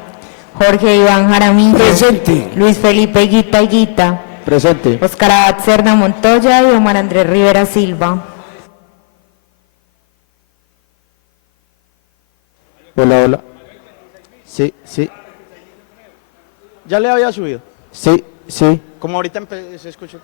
Jorge Iván Jaramillo. Presente. Luis Felipe Guita Higuita. Presente. Oscar Abad Cerda Montoya y Omar Andrés Rivera Silva. Hola, hola. Sí, sí. ¿Ya le había subido? Sí, sí. Como ahorita se escuchó.